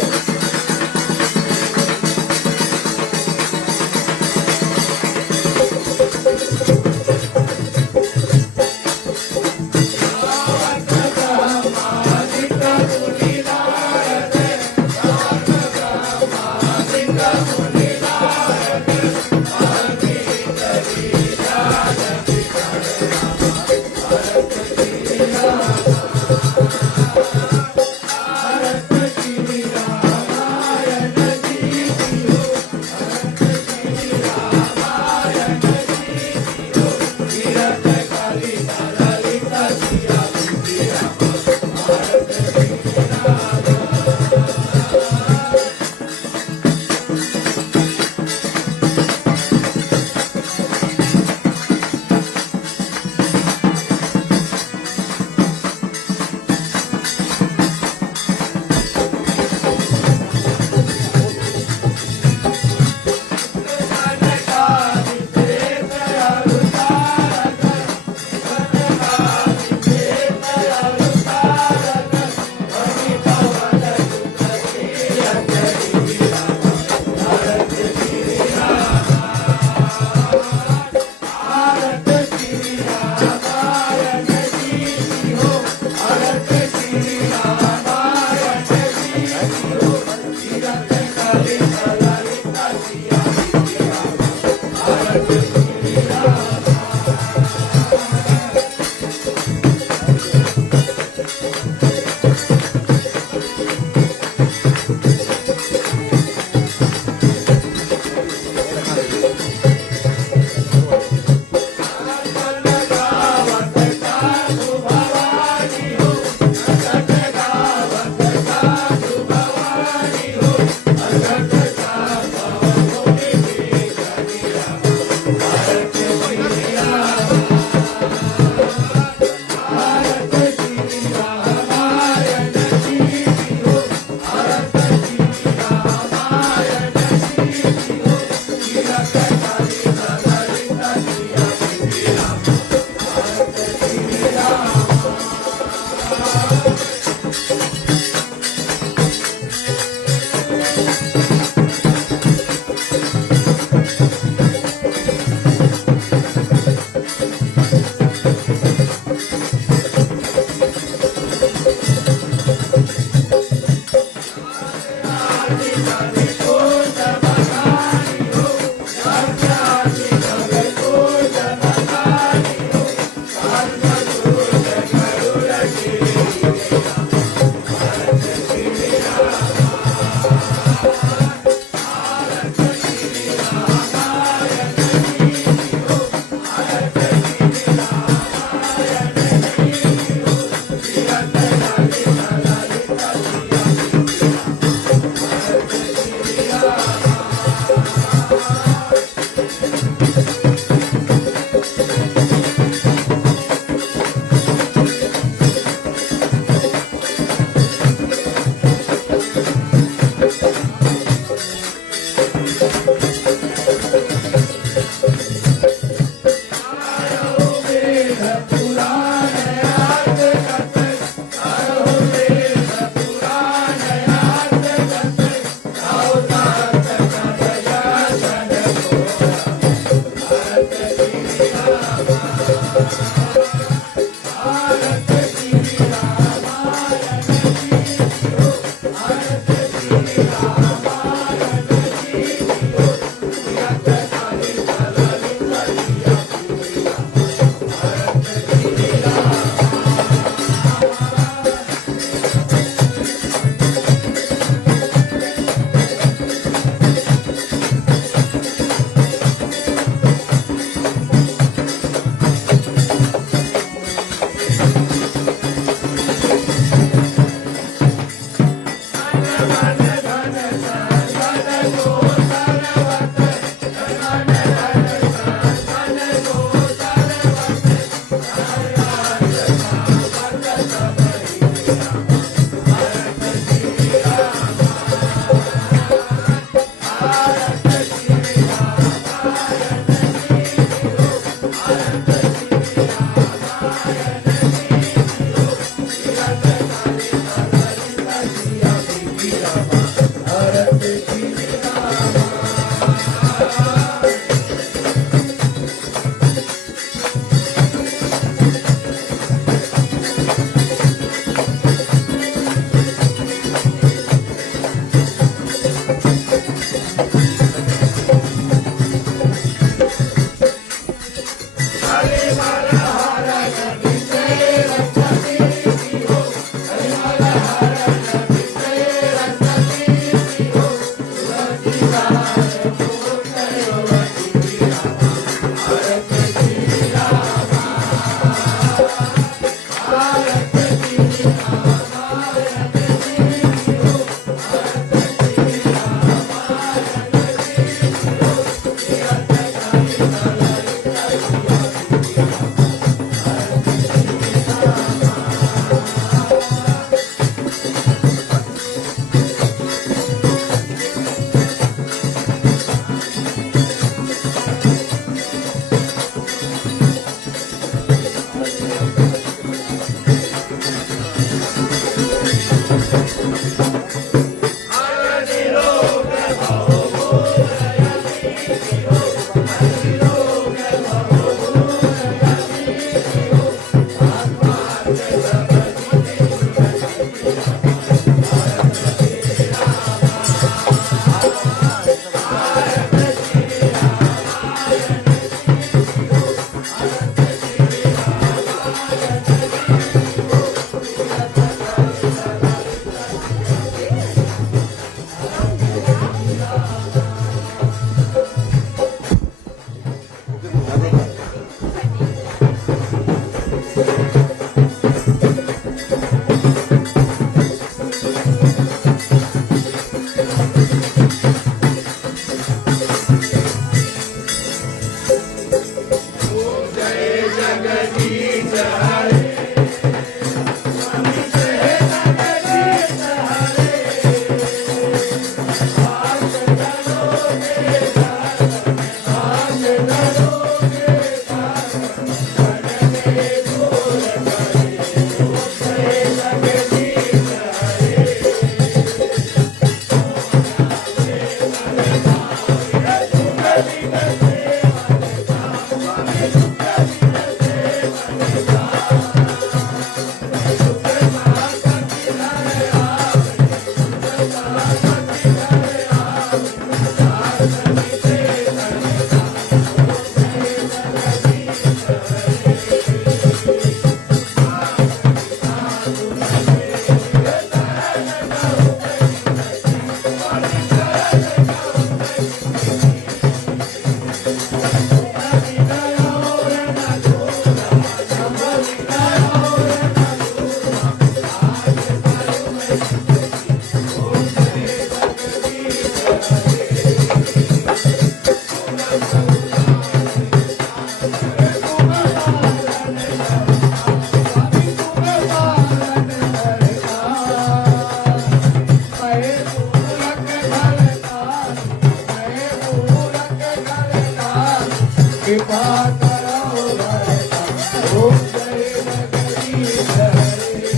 वर्षा करो वर्षा हो जय जगदीश हरे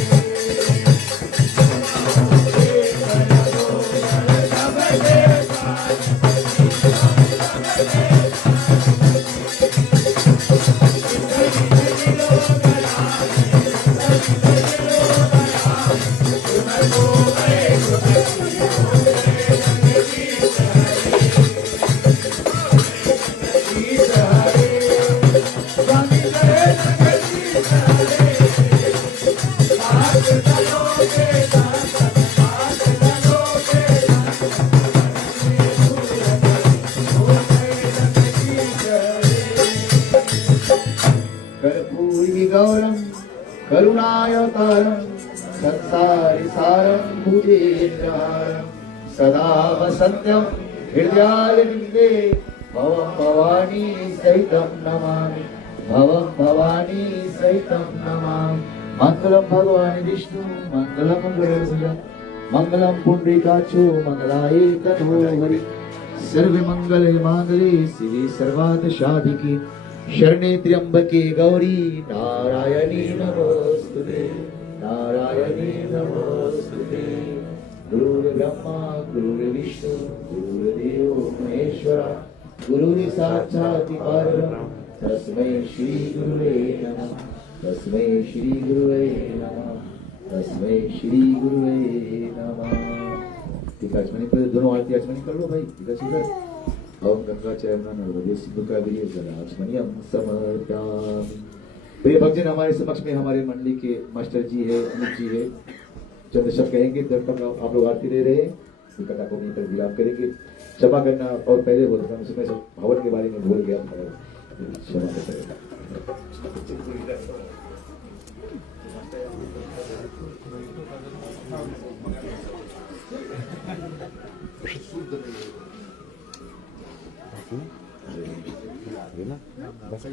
कर्पूरी गौरम करुणायतारम संसारि सारम भुजेन्द्रहारम सदा वसन्त्यम हृदयारविन्दे भवं भवानी सहितं नमामि भवं भवानी सहितं नमामि मंगलम भगवान विष्णु मंगलम गरुड़ध्वज मंगलम पुंडरीकाक्षो मंगलाय तनोहरि सर्व मंगल मांगल्ये शिवे सर्वार्थ साधिके शरणे त्र्यंबके गौरी नारायणी नमोस्तुते नारायणी नमोस्तुते गुरुर्ब्रह्मा गुरुर्विष्णु गुरुर्देवो महेश्वरा गुरुर् साक्षात् परब्रह्म तस्मै श्री गुरुवे नमः तस्मै श्री गुरुवे नमः तस्मै श्री गुरुवे नमः ठीक आचमनी पर दोनों आरती आचमनी कर लो भाई इधर से इधर ओम गंगा चरना नर्मदे सिंधु कावेरी जलाचमनियम समर्पयामि। प्रिय भक्तजन, हमारे समक्ष में हमारे मंडली के मास्टर जी है, अमित जी है, चंद शब्द कहेंगे। जब तक आप लोग आरती दे रहे हैं कथा को पर विराम करेंगे। क्षमा करना और पहले बोल रहा हूँ, मैं भवन के बारे में भूल गया था, क्षमा करेगा। बस